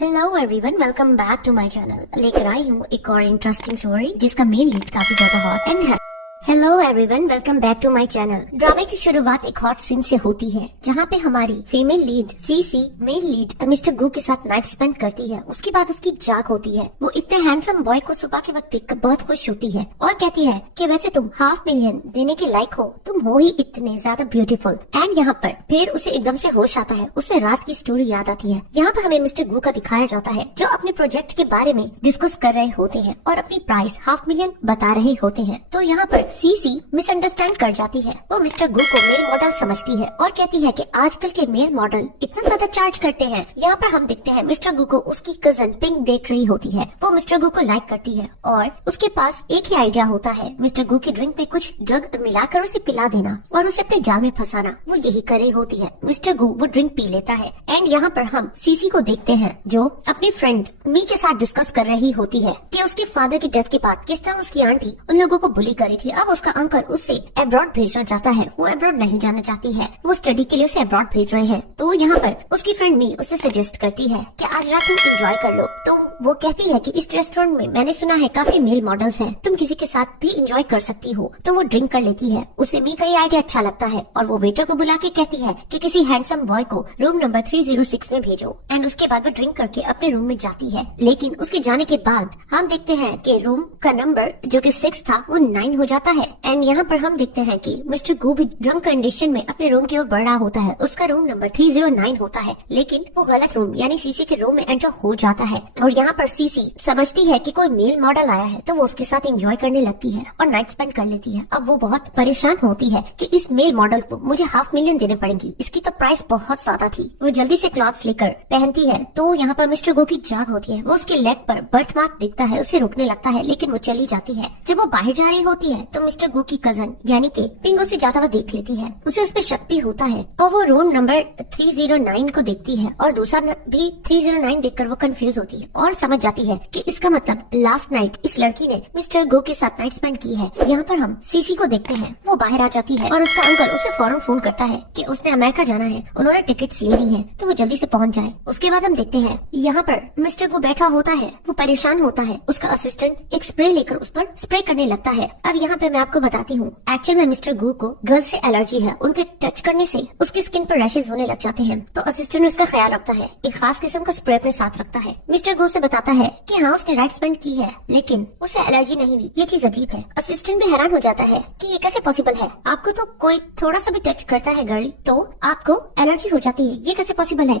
Hello everyone, welcome back to my channel. लेकर आई हूँ एक और इंटरेस्टिंग स्टोरी जिसका मेन लीड काफी ज्यादा हॉट एंड है। Hello everyone, welcome back to my channel. ड्रामे की शुरुआत एक हॉट सीन से होती है जहाँ पे हमारी फीमेल लीड सीसी मेन लीड मिस्टर गू के साथ नाइट स्पेंड करती है। उसके बाद उसकी जाग होती है। वो इतने हैंडसम बॉय को सुबह के वक्त देखकर बहुत खुश होती है और कहती है कि वैसे तुम $500,000 देने के लायक हो, तुम हो ही इतने ज्यादा ब्यूटीफुल। एंड यहाँ पर फिर उसे एकदम से होश आता है। उसे रात की स्टोरी याद आती है। यहाँ पर हमें मिस्टर गू का दिखाया जाता है जो अपने प्रोजेक्ट के बारे में डिस्कस कर रहे होते हैं और अपनी प्राइस $500,000 बता रहे होते हैं। तो यहाँ पर सीसी मिसअंडरस्टैंड कर जाती है। वो मिस्टर गू को मेल मॉडल समझती है और कहती है कि आजकल के मेल मॉडल इतना ज्यादा चार्ज करते हैं। यहाँ पर हम देखते हैं मिस्टर गू को उसकी कजन पिंक देख रही होती है। वो मिस्टर गू को लाइक करती है और उसके पास एक ही आइडिया होता है, मिस्टर गू की ड्रिंक में कुछ ड्रग मिलाकर उसे पिला देना और उसे अपने जाल में फंसाना। वो यही कर रही होती है। मिस्टर गू वो ड्रिंक पी लेता है एंड यहाँ पर हम सीसी को देखते हैं जो अपनी फ्रेंड मी के साथ डिस्कस कर रही होती है कि उसके फादर की डेथ के बाद किस तरह उसकी आंटी उन लोगों को बुली करी थी। अब उसका अंकल उससे अब्रॉड भेजना चाहता है। वो अब्रॉड नहीं जाना चाहती है, वो स्टडी के लिए उसे अब्रॉड भेज रहे हैं। तो यहाँ पर उसकी फ्रेंड मी उसे सजेस्ट करती है कि आज रात तुम एंजॉय कर लो। तो वो कहती है कि इस रेस्टोरेंट में मैंने सुना है काफी मेल मॉडल्स हैं, तुम किसी के साथ भी एंजॉय कर सकती हो। तो वो ड्रिंक कर लेती है। उसे मी का ये आइडिया अच्छा लगता है और वो वेटर को बुला के कहती है कि किसी हैंडसम बॉय को रूम नंबर 306 में भेजो। एंड उसके बाद वो ड्रिंक करके अपने रूम में जाती है। लेकिन उसके जाने के बाद हम देखते हैं कि रूम का नंबर जो कि 6 था वो 9 हो जाता है। एंड यहाँ पर हम देखते हैं कि मिस्टर गू भी ड्रंक कंडीशन में अपने रूम की ओर बढ़ रहा होता है। उसका रूम नंबर 309 होता है, लेकिन वो गलत रूम यानी सीसी के रूम में एंटर हो जाता है। और यहाँ पर सीसी समझती है कि कोई मेल मॉडल आया है तो वो उसके साथ एंजॉय करने लगती है और नाइट स्पेंड कर लेती है। अब वो बहुत परेशान होती है कि इस मेल मॉडल को मुझे $500,000 देने पड़ेंगी, इसकी तो प्राइस बहुत ज्यादा थी। वो जल्दी से क्लॉथ्स लेकर पहनती है। तो यहाँ पर मिस्टर गू की जाग होती है। वो उसके लेग पर बर्थ मार्क दिखता है, उसे रुकने लगता है लेकिन वो चली जाती है। जब वो बाहर जा रही होती है तो मिस्टर गू की कजन यानी कि पिंग उसे जाता हुआ देख लेती है। उसे उस पर शक भी होता है और वो रूम नंबर 309 को देखती है और दूसरा भी 309 देखकर वो कंफ्यूज होती है और समझ जाती है कि इसका मतलब लास्ट नाइट इस लड़की ने मिस्टर गो के साथ नाइट स्पेंड की है। यहाँ पर हम सीसी को देखते हैं। वो बाहर आ जाती है और उसका अंकल उसे फौरन फोन करता है कि उसने अमेरिका जाना है, उन्होंने टिकट्स ले ली है तो वो जल्दी से पहुँच जाए। उसके बाद हम देखते हैं यहाँ पर मिस्टर गो बैठा होता है। वो परेशान होता है। उसका असिस्टेंट एक स्प्रे लेकर उस पर स्प्रे करने लगता है। अब यहाँ पे मैं आपको बताती हूँ, एक्चुअल में मिस्टर गू को गर्ल्स से एलर्जी है। उनके टच करने से उसकी स्किन पर रैशेज होने लग जाते हैं। तो असिस्टेंट उसका ख्याल रखता है, एक खास किस्म का स्प्रे अपने साथ रखता है। मिस्टर गू से बताता है कि हाँ उसने राइट स्पेंड की है लेकिन उसे एलर्जी नहीं हुई। ये चीज अजीब है। असिस्टेंट भी हैरान हो जाता है कि ये कैसे पॉसिबल है, आपको तो कोई थोड़ा सा भी टच करता है गर्ल तो आपको एलर्जी हो जाती है। ये कैसे पॉसिबल है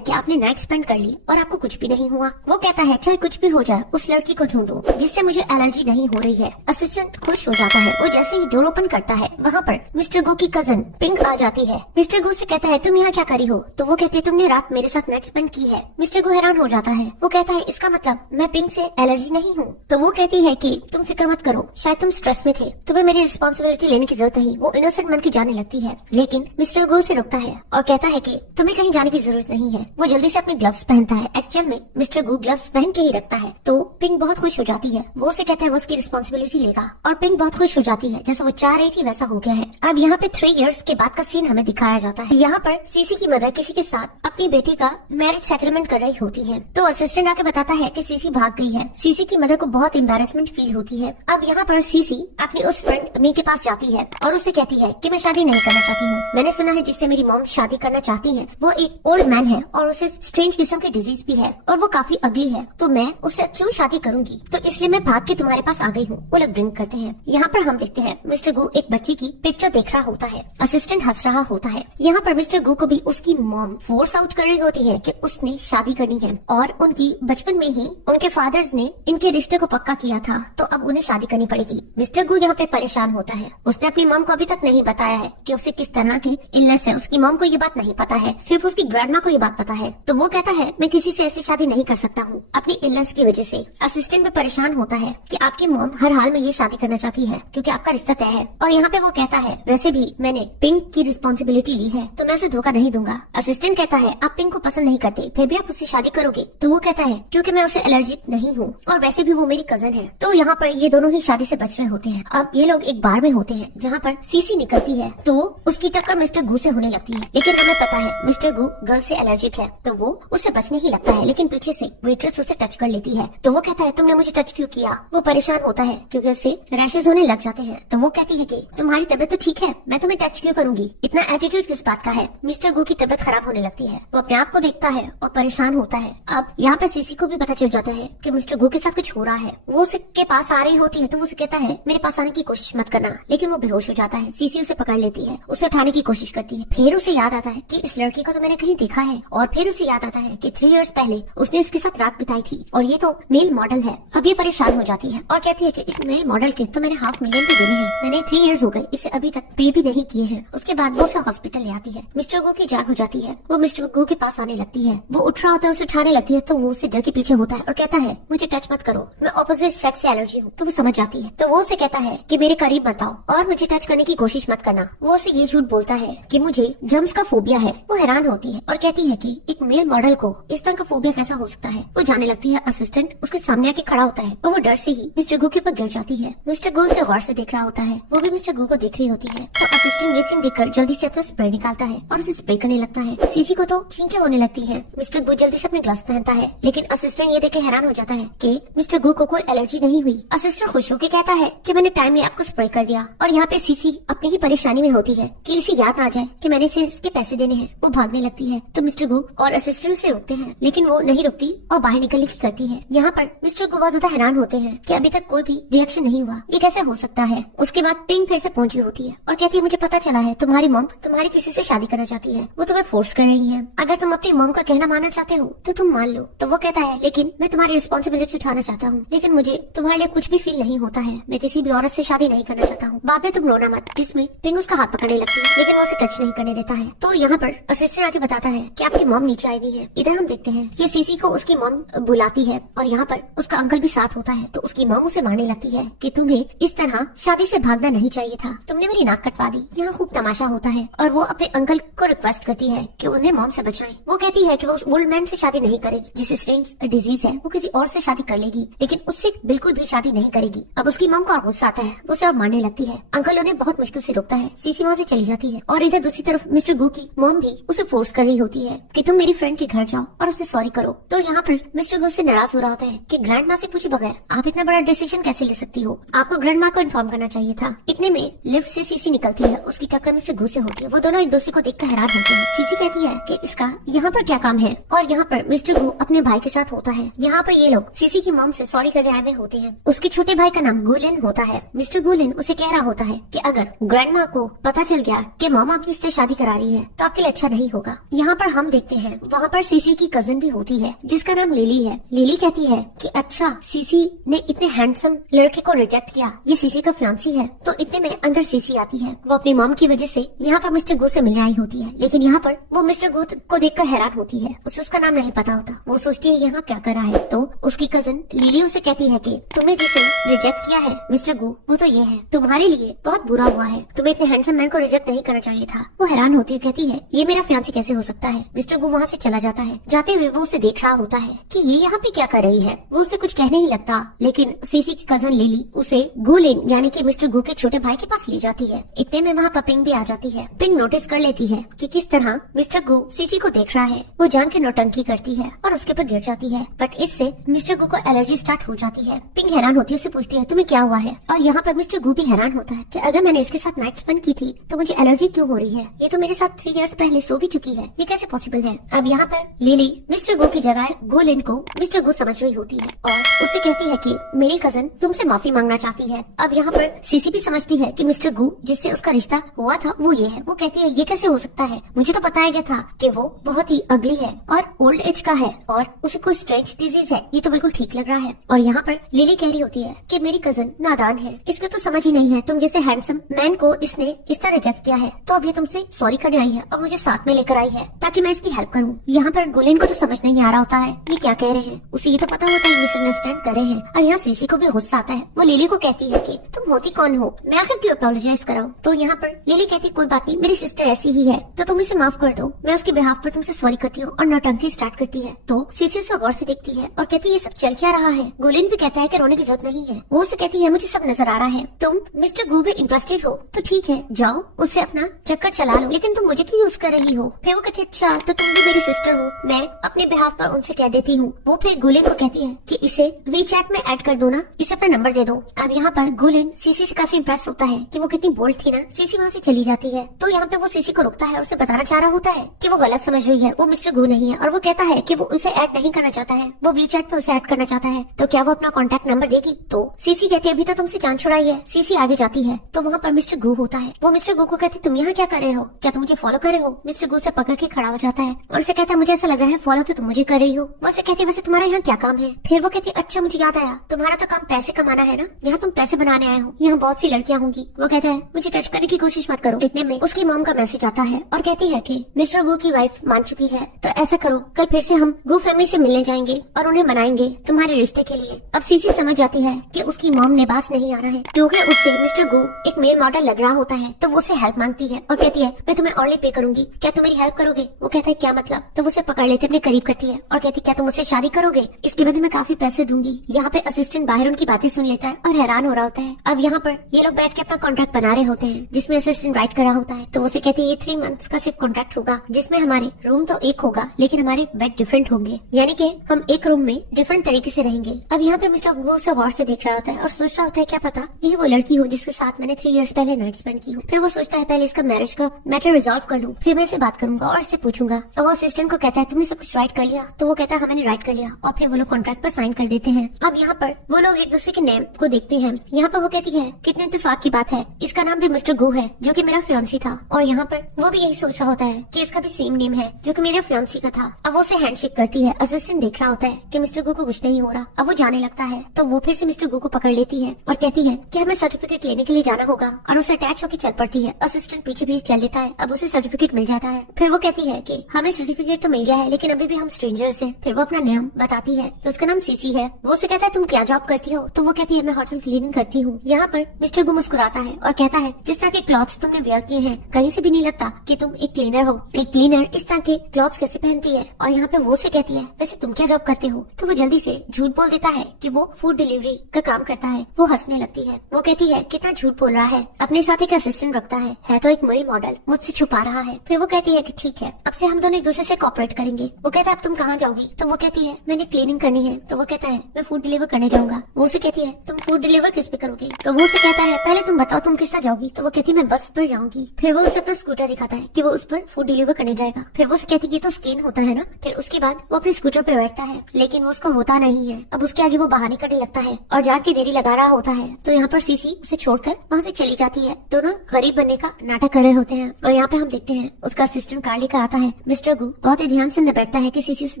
कि आपने नाइट स्पेंड कर ली और आपको कुछ भी नहीं हुआ। वो कहता है चाहे कुछ भी हो जाए उस लड़की को ढूंढो जिससे मुझे एलर्जी नहीं हो रही है। असिस्टेंट खुश हो जाता है। वो जैसे ही डोर ओपन करता है वहाँ पर मिस्टर गू की कजन पिंक आ जाती है। मिस्टर गू से कहता है तुम यहाँ क्या करी हो। तो वो कहती है तुमने रात मेरे साथ नाइट स्पेंड की है। मिस्टर गू हैरान हो जाता है। वो कहता है इसका मतलब मैं पिंक से एलर्जी नहीं हूँ। तो वो कहती है कि तुम फिक्र मत करो, शायद तुम स्ट्रेस में थे, तुम्हें मेरी रिस्पॉन्सिबिलिटी लेने की जरूरत नहीं। वो इनोसेंट मन की जाने लगती है लेकिन मिस्टर गू से रुकता है और कहता है कि तुम्हें कहीं जाने की जरूरत नहीं है। वो जल्दी से अपने ग्लव्स पहनता है। एक्चुअल में मिस्टर गू ग्लव्स पहन के ही रखता है। तो पिंक बहुत खुश हो जाती है। वो उसे कहता है वो उसकी रिस्पॉन्सिबिलिटी लेगा और पिंक बहुत खुश हो जाती है। जैसा वो चाह रही थी वैसा हो गया है। अब यहाँ पे 3 इयर्स के बाद का सीन हमें दिखाया जाता है। यहाँ पर सीसी की मदर किसी के साथ अपनी बेटी का मैरिज सेटलमेंट कर रही होती है। तो असिस्टेंट आके बताता है कि सीसी भाग गई है। सीसी की मदर को बहुत एम्बैरेसमेंट फील होती है। अब यहाँ पर सीसी अपनी उस फ्रेंड मी के पास जाती है और उससे कहती है कि मैं शादी नहीं करना चाहती हूँ। मैंने सुना है जिससे मेरी मॉम शादी करना चाहती है वो एक ओल्ड मैन है और उसे स्ट्रेंज किस्म की डिजीज भी है और वो काफी अगली है, तो मैं उससे क्यों शादी करूंगी, तो इसलिए मैं भाग के तुम्हारे पास आ गई हूँ। वो लोग ड्रिंक करते हैं। यहाँ पर हम देखते हैं मिस्टर गू एक बच्ची की पिक्चर देख रहा होता है। असिस्टेंट हंस रहा होता है। यहाँ पर मिस्टर गू को भी उसकी मॉम फोर्स आउट कर रही होती है कि उसने शादी करनी है और उनकी बचपन में ही उनके फादर्स ने इनके रिश्ते को पक्का किया था तो अब उन्हें शादी करनी पड़ेगी। मिस्टर गू यहाँ पे परेशान होता है। उसने अपनी मॉम को अभी तक नहीं बताया है कि उसे किस तरह की इलनेस है। उसकी मॉम को ये बात नहीं पता है, सिर्फ उसकी ग्रैंडमा को ये बात पता है। तो वो कहता है मैं किसी से ऐसी शादी नहीं कर सकता हूँ अपनी इलनेस की वजह से। असिस्टेंट भी परेशान होता है कि आपकी मॉम हर हाल में ये शादी करना चाहती है क्योंकि आपका रिश्ता तय है। और यहाँ पे वो कहता है वैसे भी मैंने पिंक की रिस्पॉन्सिबिलिटी ली है तो मैं उसे धोखा नहीं दूंगा। असिस्टेंट कहता है आप पिंक को पसंद नहीं करते फिर भी आप उससे शादी करोगे? तो वो कहता है क्योंकि मैं उसे एलर्जिक नहीं हूँ और वैसे भी वो मेरी कजन है। तो यहाँ पर ये दोनों ही शादी से बच रहे होते हैं। अब ये लोग एक बार में होते हैं जहाँ पर सीसी निकलती है तो उसकी टक्कर मिस्टर गू से होने लगती है, लेकिन हमें पता है मिस्टर गू गर्ल से एलर्जिक है तो वो उससे बचने ही लगता है, लेकिन पीछे से वेट्रेस उसे टच कर लेती है। तो वो कहता है तुमने मुझे टच क्यों किया? वो परेशान होता है क्योंकि उससे रैशेज होने लग जाते हैं। तो वो कहती है कि तुम्हारी तबीयत तो ठीक है, मैं तुम्हें टच क्यों करूंगी, इतना एटीट्यूड किस बात का है? मिस्टर गू की तबीयत खराब होने लगती है, वो अपने आप को देखता है और परेशान होता है। अब यहाँ पे सीसी को भी पता चल जाता है कि मिस्टर गू के साथ कुछ हो रहा है। वो उसके पास आ रही होती है तो वो उसे कहता है मेरे पास आने की कोशिश मत करना, लेकिन वो बेहोश हो जाता है। सीसी उसे पकड़ लेती है, उसे उठाने की कोशिश करती है। फिर उसे याद आता है कि इस लड़की को तो मैंने कहीं देखा है, और फिर उसे याद आता है कि 3 इयर्स पहले उसने इसके साथ रात बिताई थी और ये तो मेल मॉडल है। अब ये परेशान हो जाती है और कहती है कि इस मेल मॉडल के तो मैंने $500,000 भी देने हैं, मैंने 3 इयर्स हो गए इसे अभी तक पे भी नहीं किए हैं। उसके बाद वो उसे हॉस्पिटल ले आती है। मिस्टर गू की जाग हो जाती है, वो मिस्टर गू के पास आने लगती है। वो उठ रहा होता है, उसे उठाने लगती है तो वो उसे डर के पीछे होता है और कहता है मुझे टच मत करो, मैं ऑपोजिट सेक्स से एलर्जी हूँ। तो वो समझ जाती है तो वो उसे कहता है कि मेरे करीब मत आओ और मुझे टच करने की कोशिश मत करना। वो उसे ये झूठ बोलता है कि मुझे जम्स का फोबिया है। वो हैरान होती है और कहती है कि एक मेल मॉडल को इस तरह का फोबिया कैसा हो सकता है। वो जाने लगती है, असिस्टेंट उसके सामने आके खड़ा होता है और वो डर से ही मिस्टर गू के ऊपर गिर जाती है। मिस्टर गू उसे गौर से देख रहा होता है, वो भी मिस्टर गू को देख रही होती है। तो असिस्टेंट ये सीन देखकर जल्दी से अपना स्प्रे निकालता है और उसे स्प्रे करने लगता है। सीसी को तो छींकें होने लगती है। मिस्टर गू जल्दी से अपने ग्लव्स पहनता है, लेकिन असिस्टेंट ये देख के हैरान हो जाता है कि मिस्टर गू को कोई एलर्जी नहीं हुई। असिस्टेंट खुश होकर कहता है कि मैंने टाइम में आपको स्प्रे कर दिया। और यहाँ पे सीसी अपनी ही परेशानी में होती है कि इसे याद आ जाए कि मैंने इसे इसके पैसे देने हैं। वो भागने लगती है तो मिस्टर गू और असिस्टेंट उसे रोकते हैं, लेकिन वो नहीं रुकती और बाहर निकलने की करती है। यहाँ पर मिस्टर गू बहुत ज्यादा हैरान होते हैं कि अभी तक कोई भी रिएक्शन नहीं हुआ, ये कैसे हो सकता है। उसके बाद पिंक फिर से पहुंची होती है और कहती है मुझे पता चला है तुम्हारी मॉम तुम्हारी किसी से शादी करना चाहती है, वो तुम्हें फोर्स कर रही है। अगर तुम अपनी मॉम का कहना मानना चाहते हो तो तुम मान लो। तो वो कहता है लेकिन मैं तुम्हारी रिस्पॉन्सिबिलिटी उठाना चाहता हूँ, लेकिन मुझे तुम्हारे लिए कुछ भी फील नहीं होता है, मैं किसी भी औरत से शादी नहीं करना चाहता हूँ। बाद में तुम रोना मत। जिसमें पिंक उसका हाथ पकड़ने लगती है, लेकिन वो उसे टच नहीं करने देता है। तो यहाँ पर असिस्टेंट आके बताता है कि आपकी मॉम नीचे आई हुई है। इधर हम देखते हैं कि सीसी को उसकी मॉम बुलाती है और यहाँ पर उसका अंकल भी साथ होता है। तो उसकी मॉम उसे मारने लगती है कि तुम्हें इस तरह शादी से भागना नहीं चाहिए था, तुमने मेरी नाक कटवा दी। यहाँ खूब तमाशा होता है और वो अपने अंकल को रिक्वेस्ट करती है कि उन्हें मॉम से बचाएं। वो कहती है कि वो उस ओल्ड मैन से शादी नहीं करेगी जिसे स्ट्रेंज डिजीज है, वो किसी और से शादी कर लेगी, लेकिन उससे बिल्कुल भी शादी नहीं करेगी। अब उसकी मॉम को और गुस्सा आता है, वो उसे और मारने लगती है। अंकल उन्हें बहुत मुश्किल से रोकता है। सीसी वहाँ से चली जाती है और इधर दूसरी तरफ मिस्टर गू की मॉम भी उसे फोर्स कर रही होती है कि तुम मेरी फ्रेंड के घर जाओ और उसे सॉरी करो। तो यहाँ पर मिस्टर गू से नाराज हो रहा होता है कि ग्रैंड माँ से पूछे बगैर आप इतना बड़ा डिसीजन कैसे ले सकती हो, आपको ग्रैंड माँ को इन्फॉर्म करना चाहिए था। इतने में लिफ्ट से सीसी निकलती है, उसकी टक्कर मिस्टर गू से होती है। वो दोनों एक दूसरे को देखकर हैरान होते हैं। सीसी कहती है कि इसका यहाँ पर क्या काम है, और यहाँ पर मिस्टर गू अपने भाई के साथ होता है। यहाँ पर ये लोग सीसी की मॉम से सॉरी करने आए हुए होते हैं। उसके छोटे भाई का नाम गुलिन होता है। मिस्टर गुलिन उसे कह रहा होता है कि अगर ग्रैंडमा को पता चल गया कि मामा आपकी इससे शादी करा रही है तो आपके लिए अच्छा नहीं होगा। यहाँ पर हम देखते हैं वहाँ पर सीसी की कजन भी होती है जिसका नाम लिली है। लिली कहती है कि अच्छा सीसी ने इतने हैंडसम लड़के को रिजेक्ट किया, ये सीसी का फियांसी है। तो इतने में अंदर सीसी आती है। वो अपनी मॉम की वजह से यहाँ पर मिस्टर गू से मिलने आई होती है, लेकिन यहाँ पर वो मिस्टर गू को देखकर हैरान होती है। उसे उसका नाम नहीं पता होता। वो सोचती है यहाँ क्या कर रहा है। तो उसकी कजन लिली उसे कहती है कि तुम्हें जिसे रिजेक्ट किया है मिस्टर गू, वो तो ये है, तुम्हारे लिए बहुत बुरा हुआ है, तुम्हें इतने हैंडसम मैन को रिजेक्ट नहीं करना चाहिए था। वो हैरान होती है, कहती है ये मेरा फियांसी कैसे हो सकता है। मिस्टर गू वहाँ से चला जाता है। जाते हुए वो उसे देख रहा होता है कि ये यहाँ पे क्या कर रही है। वो उसे कुछ कहने ही लगता, लेकिन सीसी की कजन लिली उसे गुलिन यानी कि मिस्टर गू के छोटे भाई के पास ले जाती है। इतने में वहाँ पर पिंक भी आ जाती है। पिंक नोटिस कर लेती है कि किस तरह मिस्टर गू सीसी को देख रहा है। वो जान के नौटंकी करती है और उसके ऊपर गिर जाती है, बट इससे मिस्टर गू को एलर्जी स्टार्ट हो जाती है। पिंक हैरान होती है, उससे पूछती है तुम्हें क्या हुआ है। और यहाँ पर मिस्टर गू भी हैरान होता है कि अगर मैंने इसके साथ नाइट स्पेंड की थी तो मुझे एलर्जी क्यों हो रही है। ये तो मेरे साथ 3 इयर्स पहले सो भी चुकी है, ये कैसे पॉसिबल है। अब यहाँ पर लिली मिस्टर गू की जगह गुलिन को मिस्टर गू समझ रही होती है और उसे कहती है कि मेरी कजन तुमसे माफी मांगना चाहती है। अब यहाँ पर सीसी भी समझती है कि मिस्टर गू जिससे उसका रिश्ता हुआ था वो ये है। वो कहती है ये कैसे हो सकता है, मुझे तो बताया गया था कि वो बहुत ही अगली है और ओल्ड एज का है और उसे कोई स्ट्रेंज डिजीज है, ये तो बिल्कुल ठीक लग रहा है। और यहाँ पर लिली कह रही होती है कि मेरी कजन नादान है, इसको तो समझ ही नहीं है तुम जैसे हैंडसम मैन को इसने इस तरह रिजेक्ट किया है, तो अब ये तुमसे सॉरी करने आई है और मुझे साथ में लेकर आई है ताकि मैं इसकी हेल्प करूँ। यहाँ पर गुलिन को तो समझ नहीं आ रहा होता है ये क्या कह रहे हैं, उसे ये तो पता होता है मिसअंडरस्टैंड कर रहे हैं। और यहाँ सीसी को भी गुस्सा आता है, वो लिली को कहती है कि तुम होती कौन हो, मैं आखिर क्यों अपोलोजाइज कराऊं। तो यहाँ पर लिली कहती कोई बात नहीं, मेरी सिस्टर ऐसी ही है तो तुम इसे माफ कर दो, मैं उसके बिहाफ पर तुमसे सॉरी करती हूँ, और नौटंकी स्टार्ट करती है। तो सीसी उसे गौर से देखती है और कहती है ये सब चल क्या रहा है। गुलिन भी कहता है कि रोने की जरूरत नहीं है। वो उसे कहती है मुझे सब नजर आ रहा है, तुम मिस्टर गू में इंटरेस्टेड हो तो ठीक है, जाओ उससे अपना चक्कर चला लो, लेकिन तुम मुझे क्यों यूज कर रही हो। फिर वो कहती है अच्छा तो तुम भी मेरी सिस्टर हो, मैं अपने बिहाफ पर उनसे कह देती हूँ। वो फिर गुलिन को कहती है कि इसे वीचैट में ऐड कर दो ना, इसे अपना नंबर दे दो। अब यहाँ पर गुलिन सीसी से काफी इम्प्रेस होता है कि वो कितनी बोल्ड थी ना। सीसी वहाँ से चली जाती है तो यहाँ पे वो सीसी को रोकता है और उसे बताना चाह रहा होता है कि वो गलत समझ रही है, वो मिस्टर गू नहीं है, और वो कहता है कि वो उसे ऐड नहीं करना चाहता है, वो वीचैट पे उसे ऐड करना चाहता है। तो क्या वो अपना कॉन्टेक्ट नंबर देगी। तो सीसी कहती है अभी तो तुमसे जान छुड़ाई है। सीसी आगे जाती है तो वहाँ पर मिस्टर गू होता है। वो मिस्टर गू को कहती तुम यहाँ क्या कर रहे हो, क्या तुम मुझे फॉलो कर रहे हो। मिस्टर गू से पकड़ के खड़ा हो जाता है और उसे कहता है मुझे ऐसा लग रहा है फॉलो तो तुम मुझे कर रही हो। वो कहती है वैसे तुम्हारा यहाँ क्या काम है। फिर वो कहती है अच्छा मुझे याद आया, तुम्हारा तो काम पैसे कमाना है ना, यहाँ तुम पैसे बनाने आए हो, यहाँ बहुत सी लड़कियाँ होंगी। वो कहता है मुझे टच करने की कोशिश मत करो। इतने में उसकी मॉम का मैसेज आता है और कहती है कि मिस्टर गू की वाइफ मान चुकी है, तो ऐसा करो कल फिर से हम गू फैमिली से मिलने जाएंगे और उन्हें मनाएंगे तुम्हारे रिश्ते के लिए। अब सीसी समझ जाती है कि उसकी मॉम ने बास नहीं आ रहा है, क्योंकि उससे मिस्टर गू एक मेल मॉडल लग रहा होता है। तो वो उसे हेल्प मांगती है और कहती है मैं तुम्हें ऑनली पे करूंगी, क्या तुम मेरी हेल्प करोगे। वो कहता है क्या मतलब। तो वो उसे पकड़ लेते अपने करीब करती है और कहती क्या तुम मुझसे शादी करोगे, इसके बदले में काफी पैसे दूंगी। यहाँ पे असिस्टेंट बाहर उनकी बातें सुन लेता है और हैरान हो रहा होता है। अब यहाँ पर ये लोग बैठ के अपना कॉन्ट्रैक्ट बना रहे होते हैं जिसमें असिस्टेंट राइट कर रहा होता है। तो उसे कहती है ये 3 मंथ्स का सिर्फ कॉन्ट्रैक्ट होगा, जिसमें हमारे रूम तो एक होगा लेकिन हमारे बेड डिफरेंट होंगे, यानी कि हम एक रूम में डिफरेंट तरीके से रहेंगे। अब यहाँ पे मिस्टर गू उसे गौर से देख रहा होता है और सोच रहा होता है क्या पता ये वो लड़की हो जिसके साथ मैंने 3 इयर्स पहले नाइट स्पेंड की हो। फिर वो सोचता है पहले इसका मैरिज का मैटर रिजॉल्व कर लूं, फिर मैं इसे बात करूंगा और इससे पूछूंगा। और वो असिस्टेंट को कहता है तुमने सब कुछ राइट कर लिया। तो वो कहता है मैंने राइट कर लिया, और फिर वो लोग कॉन्ट्रैक्ट पर साइन कर देते हैं। अब यहाँ पर वो लोग एक दूसरे के नेम को देखते हैं। यहाँ पर वो कहती है कितने इत्तेफाक की बात है, इसका नाम भी मिस्टर गू है जो कि मेरा फियांसी था, और यहाँ पर वो भी यही सोच रहा होता है कि इसका भी सेम नेम है जो कि मेरा फियांसी का था। अब वो उसे हैंडशेक करती है। असिस्टेंट देख रहा होता है कि मिस्टर गू को कुछ नहीं हो रहा। अब वो जाने लगता है तो वो फिर से मिस्टर गू को पकड़ लेती है और कहती है कि हमें सर्टिफिकेट लेने के लिए जाना होगा, और उसे अटैच होकर चल पड़ती है। असिस्टेंट पीछे पीछे चल लेता है। अब उसे सर्टिफिकेट मिल जाता है। फिर वो कहती है कि हमें सर्टिफिकेट तो मिल गया है लेकिन अभी भी हम स्ट्रेंजर्स हैं। फिर वो अपना नाम बताती है तो उसका नाम सीसी है। वो उसे कहता है तुम क्या जॉब करती हो। तो वो कहती है मैं होटल क्लीनिंग करती हूँ। यहाँ पर मिस्टर गू मुस्कुराता है और कहता है जिस तरह के क्लॉथ्स तुमने वेयर किए हैं कहीं से भी नहीं लगता कि तुम एक क्लीनर हो। एक क्लीनर इस तरह के क्लॉथ्स कैसे पहनती है। और यहाँ पे वो से कहती है वैसे तुम क्या जॉब करते हो। तो वो जल्दी से झूठ बोल देता है कि वो फूड डिलीवरी का काम करता है। वो हंसने लगती है। वो कहती है कितना झूठ बोल रहा है, अपने साथ एक असिस्टेंट रखता है तो एक मेल मॉडल, मुझसे छुपा रहा है। फिर वो कहती है कि ठीक है अब से हम दोनों एक दूसरे से कॉपरेट करेंगे। वो कहता है अब तुम कहाँ जाओगी। तो वो कहती है मैंने क्लीनिंग करनी है। तो वो कहता है मैं फूड डिलीवर करने जाऊंगा। वो उसे कहती है तुम फूड डिलीवर किस पे करोगे। तो वो उसे कहता है पहले तुम बताओ तुम किस तरह जाओगी। तो वो कहती है मैं बस पर जाऊंगी। फिर वो उसे अपना स्कूटर दिखाता है कि वो उस पर फूड डिलीवर करने जाएगा। फिर वो उसे कहती है ये तो स्कैन होता है ना। फिर उसके बाद वो अपने स्कूटर पे बैठता है लेकिन वो उसका होता नहीं है। अब उसके आगे वो बहाने करने लगता है और जान के देरी लगा रहा होता है। तो यहाँ पर सीसी उसे छोड़कर वहाँ से चली जाती है। दोनों गरीब बनने का नाटक कर रहे होते हैं और यहाँ पे हम देखते हैं उसका असिस्टेंट कार लेकर आता है। मिस्टर गू बहुत ही ध्यान से निपटता है कि सीसी उसे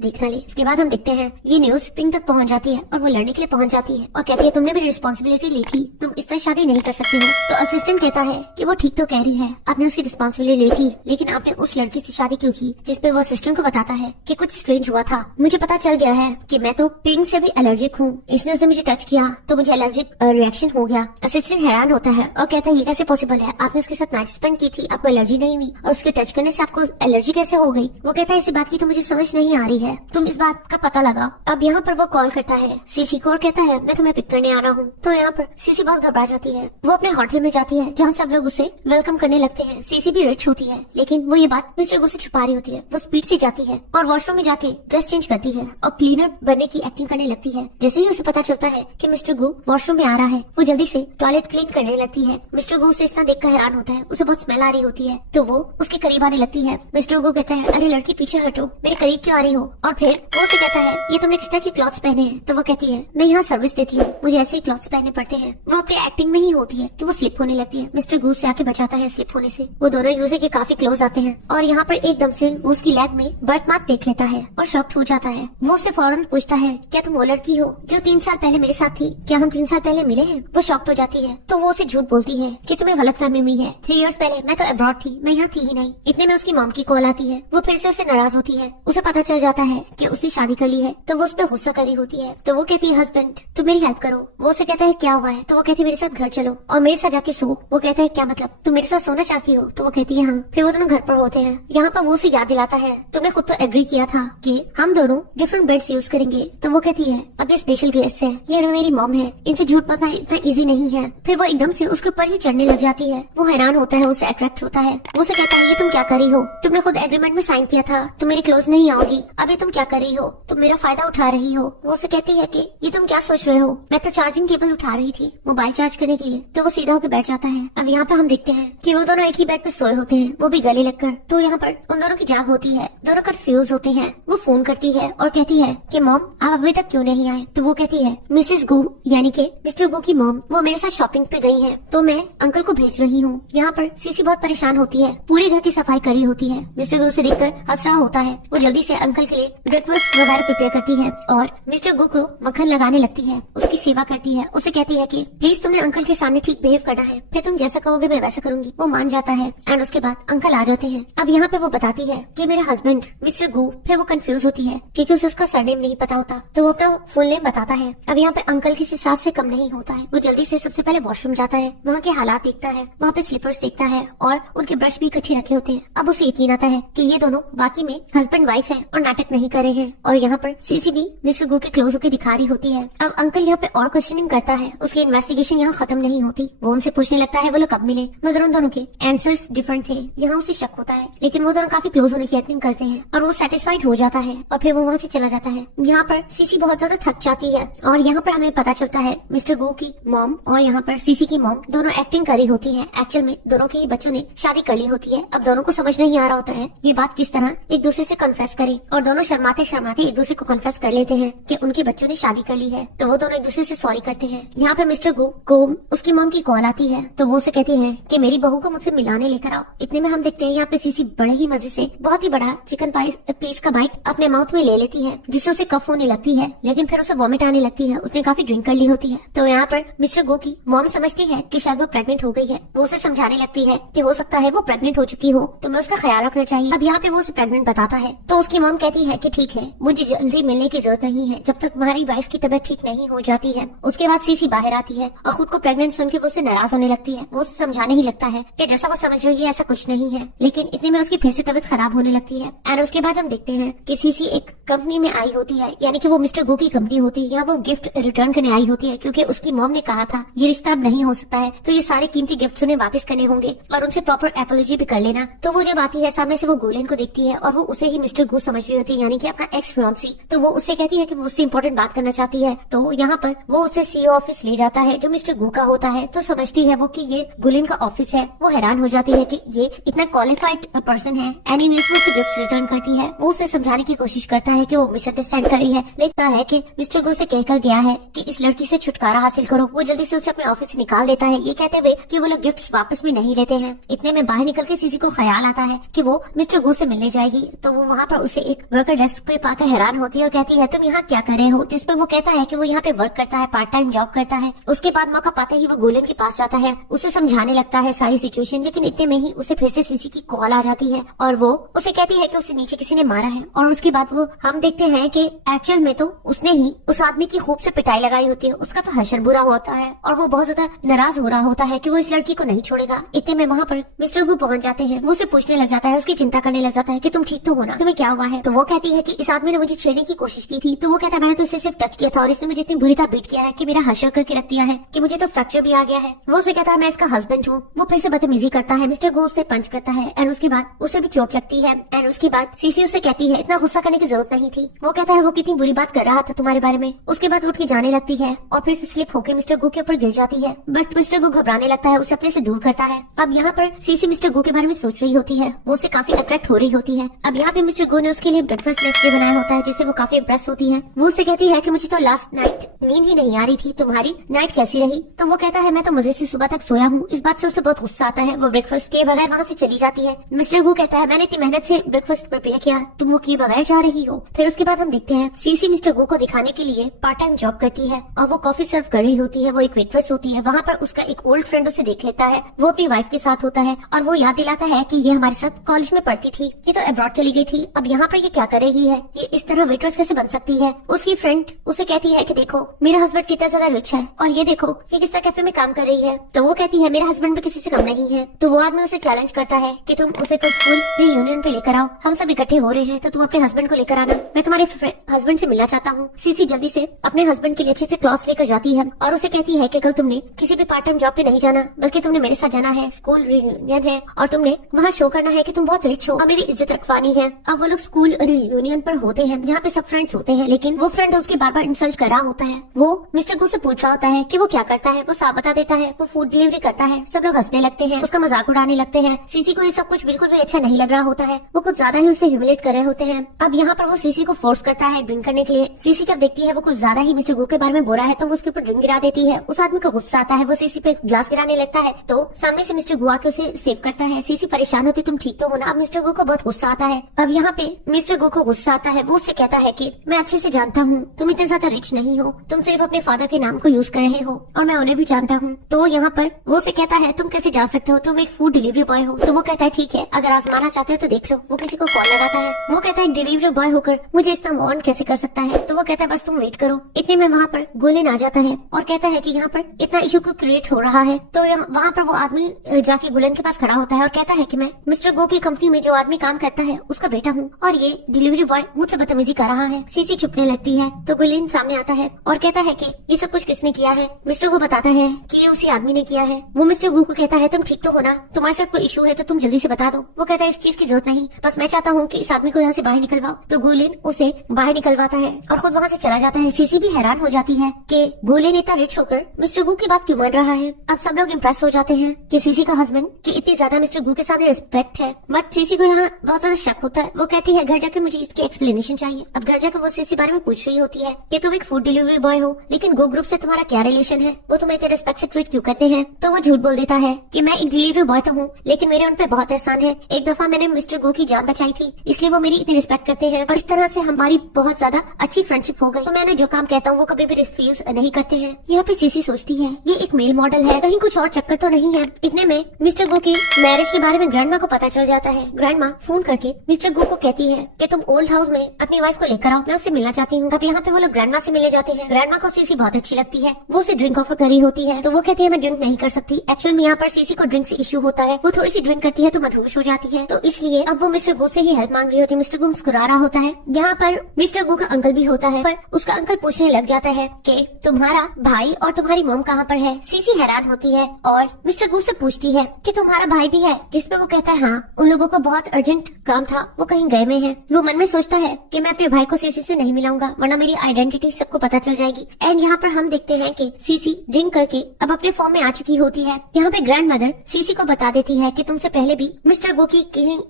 देख ना ले। उसके बाद हम देखते हैं ये न्यूज पिंक तक पहुँच जाती है और वो लड़ने के लिए पहुँच जाती है और कहती है तुमने मेरी रिस्पॉन्सिबिलिटी ली थी, तुम इस तरह शादी नहीं कर सकती हो। तो असिस्टेंट कहता है कि वो ठीक तो कह रही है, आपने उसकी रिस्पॉन्सिबिलिटी ली थी लेकिन आपने उस लड़की से शादी क्यों की। जिसपे वो असिस्टेंट को बताता है कि कुछ स्ट्रेंज हुआ था, मुझे पता चल गया है कि मैं तो पिंक से भी एलर्जिक हूँ, इसने उसे मुझे टच किया तो मुझे एलर्जिक रिएक्शन हो गया। असिस्टेंट हैरान होता है और कहता है ये कैसे पॉसिबल है, आपने उसके साथ नाइट स्पेंड की थी, आपको एलर्जी नहीं हुई और उसके टच करने से आपको एलर्जी कैसे हो गई। वो कहता है इस बात की तो मुझे समझ नहीं आ रही है, तुम इस बात का पता लगाओ। अब यहाँ पर वो कॉल करता है सीसी को और कहता है मैं तुम्हें पिक करने आ रहा हूँ। तो यहाँ पर सीसी बहुत घबरा जाती है। वो अपने होटल में जाती है जहाँ सब लोग उसे वेलकम करने लगते हैं। सीसी भी रिच होती है लेकिन वो ये बात मिस्टर गू से छुपा रही होती है। वो स्पीड से जाती है और वॉशरूम में जाके ड्रेस चेंज करती है और क्लीनर बनने की एक्टिंग करने लगती है। जैसे ही उसे पता चलता है कि मिस्टर गू वॉशरूम में आ रहा है वो जल्दी से टॉयलेट क्लीन करने लगती है। मिस्टर गू उसे इस तरह देखकर हैरान होता है, उसे बहुत स्मेल आ रही होती है तो वो उसके करीब आने लगती है। मिस्टर गू कहता है अरे लड़की पीछे हटो, मेरे करीब क्यों आ रही हो। और फिर वो उसे कहता है ये तुमने किस तरह के क्लॉथ्स पहने हैं। तो वो कहती है मैं यहाँ सर्विस देती हूँ, मुझे ऐसे ही क्लॉथ्स पहनने पड़ते हैं। वो अपनी एक्टिंग में ही होती है कि वो स्लिप होने लगती है। मिस्टर गू से आके बचाता है स्लिप होने से। वो दोनों एक दूसरे के काफी क्लोज आते हैं और यहाँ पर एकदम से वो उसकी लेग में बर्थ मार्क देख लेता है और शॉक्ड हो जाता है। वो उससे फौरन पूछता है क्या तुम वो लड़की हो जो 3 साल पहले मेरे साथ थी, क्या हम 3 साल पहले मिले हैं। वो शॉक्ड हो जाती है तो वो उसे झूठ बोलती है कि तुम्हें गलतफहमी हुई है, 3 इयर्स पहले मैं तो अब्रॉड थी, मैं यहाँ थी ही नहीं। इतने में उसकी मॉम की कॉल आती है। वो फिर से उससे नाराज होती है। उसे पता चल जाता है कि उसने शादी कर ली है तो वो उस पर गुस्सा कर रही होती है। तो वो कहती है हस्बैंड तुम मेरी हेल्प करो। वो उसे कहता है क्या हुआ है, तो वो कहती है मेरे साथ घर चलो और मेरे साथ जाके सो। वो कहता है क्या मतलब, तुम मेरे साथ सोना चाहती हो, तो वो कहती है हाँ। फिर वो दोनों घर पर होते हैं। यहाँ पर वो उसे याद दिलाता है तुमने खुद तो एग्री किया था कि हम दोनों डिफरेंट बेड्स यूज करेंगे। तो वो कहती है अब ये स्पेशल गेस्ट है, ये मेरी मॉम है, इनसे झूठ बताना इतना इजी नहीं है। फिर वो एकदम से उसके ऊपर ही चढ़ने लग जाती है। वो हैरान होता है, उससे अट्रैक्ट होता है। वो उसे कहता है ये तुम क्या कर रही हो, तुमने खुद एग्रीमेंट में साइन किया था, तुम मेरे क्लोज नहीं आओगी, अभी तुम क्या कर रही हो, तुम मेरा फायदा उठा रही हो। वो उसे कहती है कि ये तुम क्या सोच रहे हो, मैं तो चार्जिंग केबल उठा रही थी मोबाइल चार्ज करने के लिए। तो वो सीधा होकर बैठ जाता है। अब यहाँ पे हम देखते हैं कि वो दोनों एक ही बेड पे सोए होते हैं, वो भी गले लगकर। तो यहाँ पर उन दोनों की जाग होती है, दोनों कंफ्यूज होते हैं। वो फोन करती है और कहती है कि मॉम आप अभी तक क्यों नहीं आए। तो वो कहती है मिसेस गू यानी कि मिस्टर गू की मॉम वो मेरे साथ शॉपिंग पे गई है, तो मैं अंकल को भेज रही हूँ। यहाँ पर सीसी बहुत परेशान होती है, पूरे घर की सफाई करी होती है। मिस्टर गू से देखकर हंस रहा होता है। वो जल्दी से अंकल के लिए ब्रेकफास्ट वगैरह प्रिपेयर करती है और मिस्टर गू को मक्खन लगाने लगती है, उसकी सेवा करती है। उसे कहती है कि प्लीज तुमने अंकल के सामने ठीक बिहेव करना है, फिर तुम जैसा कहोगे मैं वैसा करूंगी। वो मान जाता है एंड उसके बाद अंकल आ जाते हैं। अब यहाँ पे वो बताती है कि मेरे हस्बैंड मिस्टर गू। फिर वो कंफ्यूज होती है क्योंकि उसे उसका सरनेम नहीं पता होता, तो वो अपना फुल नेम बताता है। अब यहाँ पे अंकल किसी सास से कम नहीं होता है। वो जल्दी से सबसे पहले वॉशरूम जाता है, वहाँ के हालात देखता है, वहाँ पे स्लीपर्स देखता है और उनके ब्रश भी इकट्ठे रखे होते हैं। अब उसे यकीन आता है कि ये दोनों वाकई में हस्बैंड वाइफ है और नाटक नहीं कर रहे हैं। और यहाँ पर सीसी भी मिस्टर गू के क्लोज होकर दिखा रही होती है। अब अंकल यहाँ पे और क्वेश्चनिंग करता है, उसकी इन्वेस्टिगेशन यहाँ खत्म नहीं होती। वो उनसे पूछने लगता है वो लोग कब मिले, मगर उन दोनों के आंसर्स डिफरेंट थे। यहाँ उसे शक होता है, लेकिन वो दोनों काफी क्लोज होने की एक्टिंग करते हैं और वो सेटिस्फाइड हो जाता है और फिर वो वहाँ से चला जाता है। यहाँ पर सीसी बहुत ज्यादा थक जाती है और यहाँ पर हमें पता चलता है मिस्टर गू की मॉम और यहाँ पर सीसी की मॉम दोनों एक्टिंग करी होती है। एक्चुअल में दोनों के ही बच्चों ने शादी कर ली होती है। अब दोनों को समझ नहीं आ रहा होता है ये बात किस तरह एक दूसरे से कन्फेस करे और दोनों शर्माते शर्माते एक दूसरे को कन्फेस कर लेते हैं कि उनके बच्चों ने शादी कर ली है। तो वो दोनों एक दूसरे से सॉरी करते हैं। यहाँ पे मिस्टर गू को उसकी मॉम की कॉल आती है, तो वो उसे कहती है कि मेरी बहू को मुझसे मिलाने लेकर आओ। इतने में हम देखते हैं यहाँ पे सीसी बड़े ही मजे से बहुत ही बड़ा चिकन पीस का बाइट अपने माउथ में ले लेती है, जिससे उसे कफ होने लगती है, लेकिन फिर उसे वॉमिट आने लगती है। उसने काफी ड्रिंक कर ली होती है। तो यहाँ पर मिस्टर गो की मॉम समझती है कि शायद वो प्रेग्नेंट हो गई है। वो उसे समझाने लगती है कि हो सकता है वो प्रेग्नेंट हो चुकी हो, तो मैं उसका ख्याल रखना चाहिए। अब यहाँ पे वो उसे प्रेग्नेंट बताता है, तो उसकी मॉम कहती है कि ठीक है मुझे जल्दी मिलने की जरूरत नहीं है जब तक तुम्हारी वाइफ की तबीयत ठीक नहीं हो जाती है। उसके बाद सीसी बाहर आती है और खुद को प्रेग्नेंट सुन के वो उससे नाराज होने लगती है। वो उसे समझाने ही लगता है कि जैसा वो समझ रही है ऐसा कुछ नहीं है, लेकिन इतने में उसकी फिर से तबीयत खराब होने लगती है। एंड उसके बाद हम देखते हैं कि सीसी एक कंपनी में आई होती है, यानी कि वो मिस्टर गो की कंपनी होती है। यहाँ वो गिफ्ट रिटर्न करने आई होती है क्योंकि उसकी मॉम ने कहा था ये रिश्ता अब नहीं हो सकता है, तो ये सारे कीमती गिफ्ट उन्हें वापस करने होंगे और उनसे प्रॉपर एपोलॉजी भी कर लेना। तो वो जब आती है सामने से वो गोलेन को देखती है और वो उसे ही मिस्टर गो समझ रही होती है, यानी कि अपना एक्स फियांसी। तो वो उससे कहती है कि वो उससे इंपॉर्टेंट बात करना चाहती है। तो यहाँ पर वो उसे सीईओ ऑफिस ले जाता है जो मिस्टर गो का होता है। तो समझती है वो कि ये गुलिन का ऑफिस है। वो हैरान हो जाती है कि ये इतना क्वालिफाइड पर्सन है। एनीवेज वो उसे गिफ्ट रिटर्न करती है। वो उसे समझाने की कोशिश करता है कि वो मिसअंडरस्टैंड कर रही है, लिखता है कि मिस्टर गो से कहकर गया है कि इस लड़की से छुटकारा हासिल करो। वो जल्दी से उसे अपने ऑफिस से निकाल देता है, ये कहते हुए कि वो लोग गिफ्ट्स वापस भी नहीं लेते हैं। इतने में बाहर निकल के सीसी को ख्याल आता है कि वो मिस्टर गो से मिलने जाएगी। तो वो वहाँ पर उसे एक वर्कर डेस्क पे पाकर हैरान होती है और कहती है तुम यहाँ क्या कर रहे हो, जिसपे वो कहता है कि वो यहाँ पे वर्क करता है, पार्ट टाइम जॉब करता है। उसके बाद मौका पाते ही वो गोलन के पास जाता है, उसे समझाने लगता है सारी सिचुएशन, लेकिन इतने में ही उसे फिर से सीसी की कॉल आ जाती है और वो उसे कहती है कि उसे नीचे किसी ने मारा है। और उसके बाद वो हम देखते हैं कि एक्चुअल में तो उसने ही उस आदमी की खूब से पिटाई लगाई होती है। उसका तो हशर बुरा होता है और वो बहुत ज्यादा नाराज हो रहा होता है कि वो इस लड़की को नहीं छोड़ेगा। इतने में वहाँ पर मिस्टर गू पहुँच जाते हैं। वो उसे पूछने लग जाता है, उसकी चिंता करने लग जाता है कि तुम ठीक तो हो ना, तुम्हें क्या हुआ है। तो वो कहती है कि इस आदमी ने मुझे छेड़ने की कोशिश की थी। तो वो कहता है मैंने तो उसे सिर्फ टच किया था और इसने मुझे इतनी बुरी तरह बीट किया है कि मेरा हशर करके रख दिया है कि मुझे तो फ्रैक्चर भी आ गया है। वो उसे कहता है मैं इसका हस्बैंड हूँ। वो फिर से बदतमीजी करता है। मिस्टर गो उसे पंच करता है एंड उसके बाद उसे भी चोट लगती है। एंड उसके बाद सीसी उसे कहती है इतना गुस्सा करने की जरूरत नहीं थी। वो कहता है वो कितनी बुरी बात कर रहा था तुम्हारे बारे में। उसके बाद उठ के जाने लगती है और फिर से स्लिप होकर मिस्टर गो के ऊपर गिर जाती है, बट मिस्टर गो घबराने लगता है, उसे अपने से दूर करता है। अब यहाँ पर सीसी मिस्टर गो के बारे में सोच रही होती है, वो उससे काफी अट्रैक्ट हो रही होती है। अब यहाँ पे मिस्टर गो ने उसके लिए ब्रेकफास्ट नेक्स्ट डे बनाया होता है, जिससे वो काफी इम्प्रेस होती है। वो उससे कहती है कि मुझे तो लास्ट नाइट नींद ही नहीं आ रही थी, तुम्हारी नाइट कैसी रही। तो वो कहता है मैं तो मजे से सुबह तक सोया हूँ। इस बात से उसे बहुत गुस्सा आता है। वो ब्रेकफास्ट के बगैर वहाँ से चली जाती है। मिस्टर गो कहता है मैंने इतनी मेहनत से ब्रेकफास्ट प्रिपेयर किया, तुम वो किए बगैर जा रही हो। फिर उसके बाद हम देखते हैं सीसी मिस्टर गो को दिखाने के लिए पार्ट टाइम जॉब करती है और वो कॉफी सर्व कर रही होती है। वो एक वेटरेस होती है। वहाँ पर उसका एक ओल्ड फ्रेंड उसे देख लेता है। वो अपनी वाइफ के साथ होता है और वो याद दिलाता है कि ये हमारे साथ कॉलेज में पढ़ती थी, ये तो अब्रॉड चली गई थी, अब यहाँ पर ये क्या कर रही है, ये इस तरह वेटरेस कैसे बन सकती है। उसकी फ्रेंड उसे कहती है कि देखो मेरा हस्बैंड कितना ज्यादा रिच है और ये देखो ये किस कैफे में काम कर रही है। तो वो कहती है मेरा हस्बैंड भी किसी से कम नहीं है। तो वो आदमी उसे चैलेंज करता है कि तुम उसे कुछ स्कूल रियूनियन पे लेकर आओ, हम सब इकट्ठे हो रहे हैं तो तुम अपने हस्बैंड को लेकर आना, मैं तुम्हारे हस्बैंड से मिलना चाहता हूँ। सीसी जल्दी से अपने हस्बैंड के लिए अच्छे से क्लॉथ्स लेकर जाती है और उसे कहती है कि कल तुमने किसी भी पार्ट टाइम जॉब पे नहीं जाना, बल्कि तुमने मेरे साथ जाना है, स्कूल रियूनियन है और तुमने वहाँ शो करना है कि तुम बहुत रिच हो और मेरी इज्जत रखवानी है। अब वो लोग स्कूल रियूनियन पर होते हैं जहाँ पे सब फ्रेंड्स होते हैं, लेकिन वो फ्रेंड उसके बार बार इंसल्ट कर रहा होता है। वो मिस्टर गो से पूछ रहा होता है कि वो क्या करता है, वो साफ बता देता है वो फूड डिलीवरी करता है। सब लोग हंसने लगते हैं, उसका मजाक उड़ाने लगते हैं। सीसी को ये सब कुछ बिल्कुल भी अच्छा नहीं लग रहा होता है, वो कुछ ज्यादा ही उसे ह्यूमिलेट कर रहे होते हैं। अब यहाँ पर वो सीसी को फोर्स करता है ड्रिंक करने के लिए। सीसी जब देखती है वो कुछ ज्यादा ही मिस्टर गो के बारे में बोल रहा है तो वो उसके ऊपर ड्रिंक गिरा देती है। उस आदमी को गुस्सा आता है, वो सीसी पे ग्लास गिराने लगता है तो सामने से मिस्टर गो आके उसे सेव करता है। सीसी परेशान होती तुम ठीक तो हो ना। अब मिस्टर गो को बहुत गुस्सा आता है। अब यहाँ पे मिस्टर गो को गुस्सा आता है, वो उससे कहता है कि मैं अच्छे से जानता हूँ तुम इतने ज्यादा रिच नहीं हो, तुम सिर्फ अपने फादर के नाम को यूज कर रहे हो और मैं उन्हें भी जानता हूँ। तो यहाँ पर वो उसे कहता है तुम कैसे जान सकते हो, तुम एक फूड डिलीवरी बॉय हो। तो वो कहता है ठीक है, अगर आजमाना चाहते हो तो देख लो। वो किसी को कॉल लगाता है, वो कहता है डिलीवरी बॉय होकर मुझे इतना वार्न कैसे कर सकता है। तो वो कहता है बस तुम वेट करो। इतने में वहाँ पर गोलेन आ जाता है और कहता है कि यहाँ पर इतना इशू को क्रिएट हो रहा है। तो वहाँ पर वो आदमी जाके गोलेन के पास खड़ा होता है और कहता है कि मैं मिस्टर गो की कंपनी में जो आदमी काम करता है उसका बेटा हूँ और ये डिलीवरी बॉय मुझसे बदतमीजी कर रहा है। सीसी छुपने लगती है तो गोलेन सामने आता है और कहता है कि ये सब कुछ किसने किया है। मिस्टर गो बताता है कि ये उसी आदमी ने किया है। वो मिस्टर गो को कहता है तुम ठीक तो हो ना, तुम्हारे साथ कोई इशू है तो तुम जल्दी से बता दो। वो कहता है इस चीज की जरूरत नहीं, बस मैं चाहता हूँ कि इस आदमी को यहाँ से बाहर निकलवाओ। तो गोलेन उसे बाहर निकलवाता है और खुद वहाँ से चला जाता है। सीसी भी हैरान हो जाती है कि गोलेन इतना रिच होकर मिस्टर गो की बात क्यों मान रहा है। अब सब लोग इम्प्रेस हो जाते हैं कि सीसी का हस्बैंड की इतनी ज्यादा मिस्टर गो के सामने रिस्पेक्ट है। बट सीसी को यहाँ बहुत ज्यादा शक होता है। वो कहती है घर जाके मुझे इसकी एक्सप्लेनेशन चाहिए। अब घर जाकर वो सीसी बारे में पूछ रही होती है कि तुम एक फूड डिलीवरी बॉय हो, लेकिन गो ग्रुप से तुम्हारा क्या रिलेशन है, वो तुम्हें इतने रिस्पेक्ट से ट्रीट क्यों करते हैं। तो वो झूठ बोल देता है कि मैं एक डिलीवरी बॉय तो हूँ, लेकिन मेरे उन पे बहुत एहसान है। एक दफा मैंने मिस्टर गो की जान बचाई थी, इसलिए वो मेरी इतनी रिस्पेक्ट करते हैं और इस तरह से हमारी बहुत ज्यादा अच्छी फ्रेंडशिप हो गई। तो मैंने जो काम कहता हूँ वो कभी भी रिफ्यूज नहीं करते हैं। यहाँ पे सीसी सोचती है ये एक मेल मॉडल है, कहीं कुछ और चक्कर तो नहीं है। इतने में मिस्टर गो की मैरिज के बारे में ग्रैंडमा को पता चल जाता है। ग्रैंडमा फोन करके मिस्टर गो को कहती है कि तुम ओल्ड हाउस में अपनी वाइफ को लेकर आओ, मैं उससे मिलना चाहती हूँ। अब यहाँ पे वो लोग ग्रैंडमा से मिलने जाते हैं। ग्रैंडमा को सीसी बहुत अच्छी लगती है, वो उसे ड्रिंक ऑफर करी होती है। तो वो कहती है मैं ड्रिंक नहीं कर सकती। एक्चुअल में यहाँ पर सीसी को ड्रिंक से इशू होता है, वो थोड़ी सी ड्रिंक करती है तो मदहोश हो जाती है। तो इसलिए अब वो मिस्टर गो से ही हेल्प मांग रही होती है। मिस्टर गो मुस्कुरा रहा होता है। यहाँ पर मिस्टर गो का अंकल भी होता है, पर उसका अंकल पूछने लग जाता है कि तुम्हारा भाई और तुम्हारी मॉम कहाँ पर है। सीसी हैरान होती है और मिस्टर गो से पूछती है कि तुम्हारा भाई भी है, जिसपे वो कहता है हाँ, उन लोगों को बहुत अर्जेंट काम था, वो कहीं गए में है। वो मन में सोचता है कि मैं अपने भाई को सीसी से नहीं मिलाऊंगा वरना मेरी आइडेंटिटी सबको पता चल जाएगी। एंड यहाँ पर हम देखते हैं कि सीसी ड्रिंक करके अब अपने फॉर्म में आ चुकी होती है। यहाँ पे ग्रैंड मदर सीसी को बता देती है कि तुमसे पहले भी मिस्टर गो की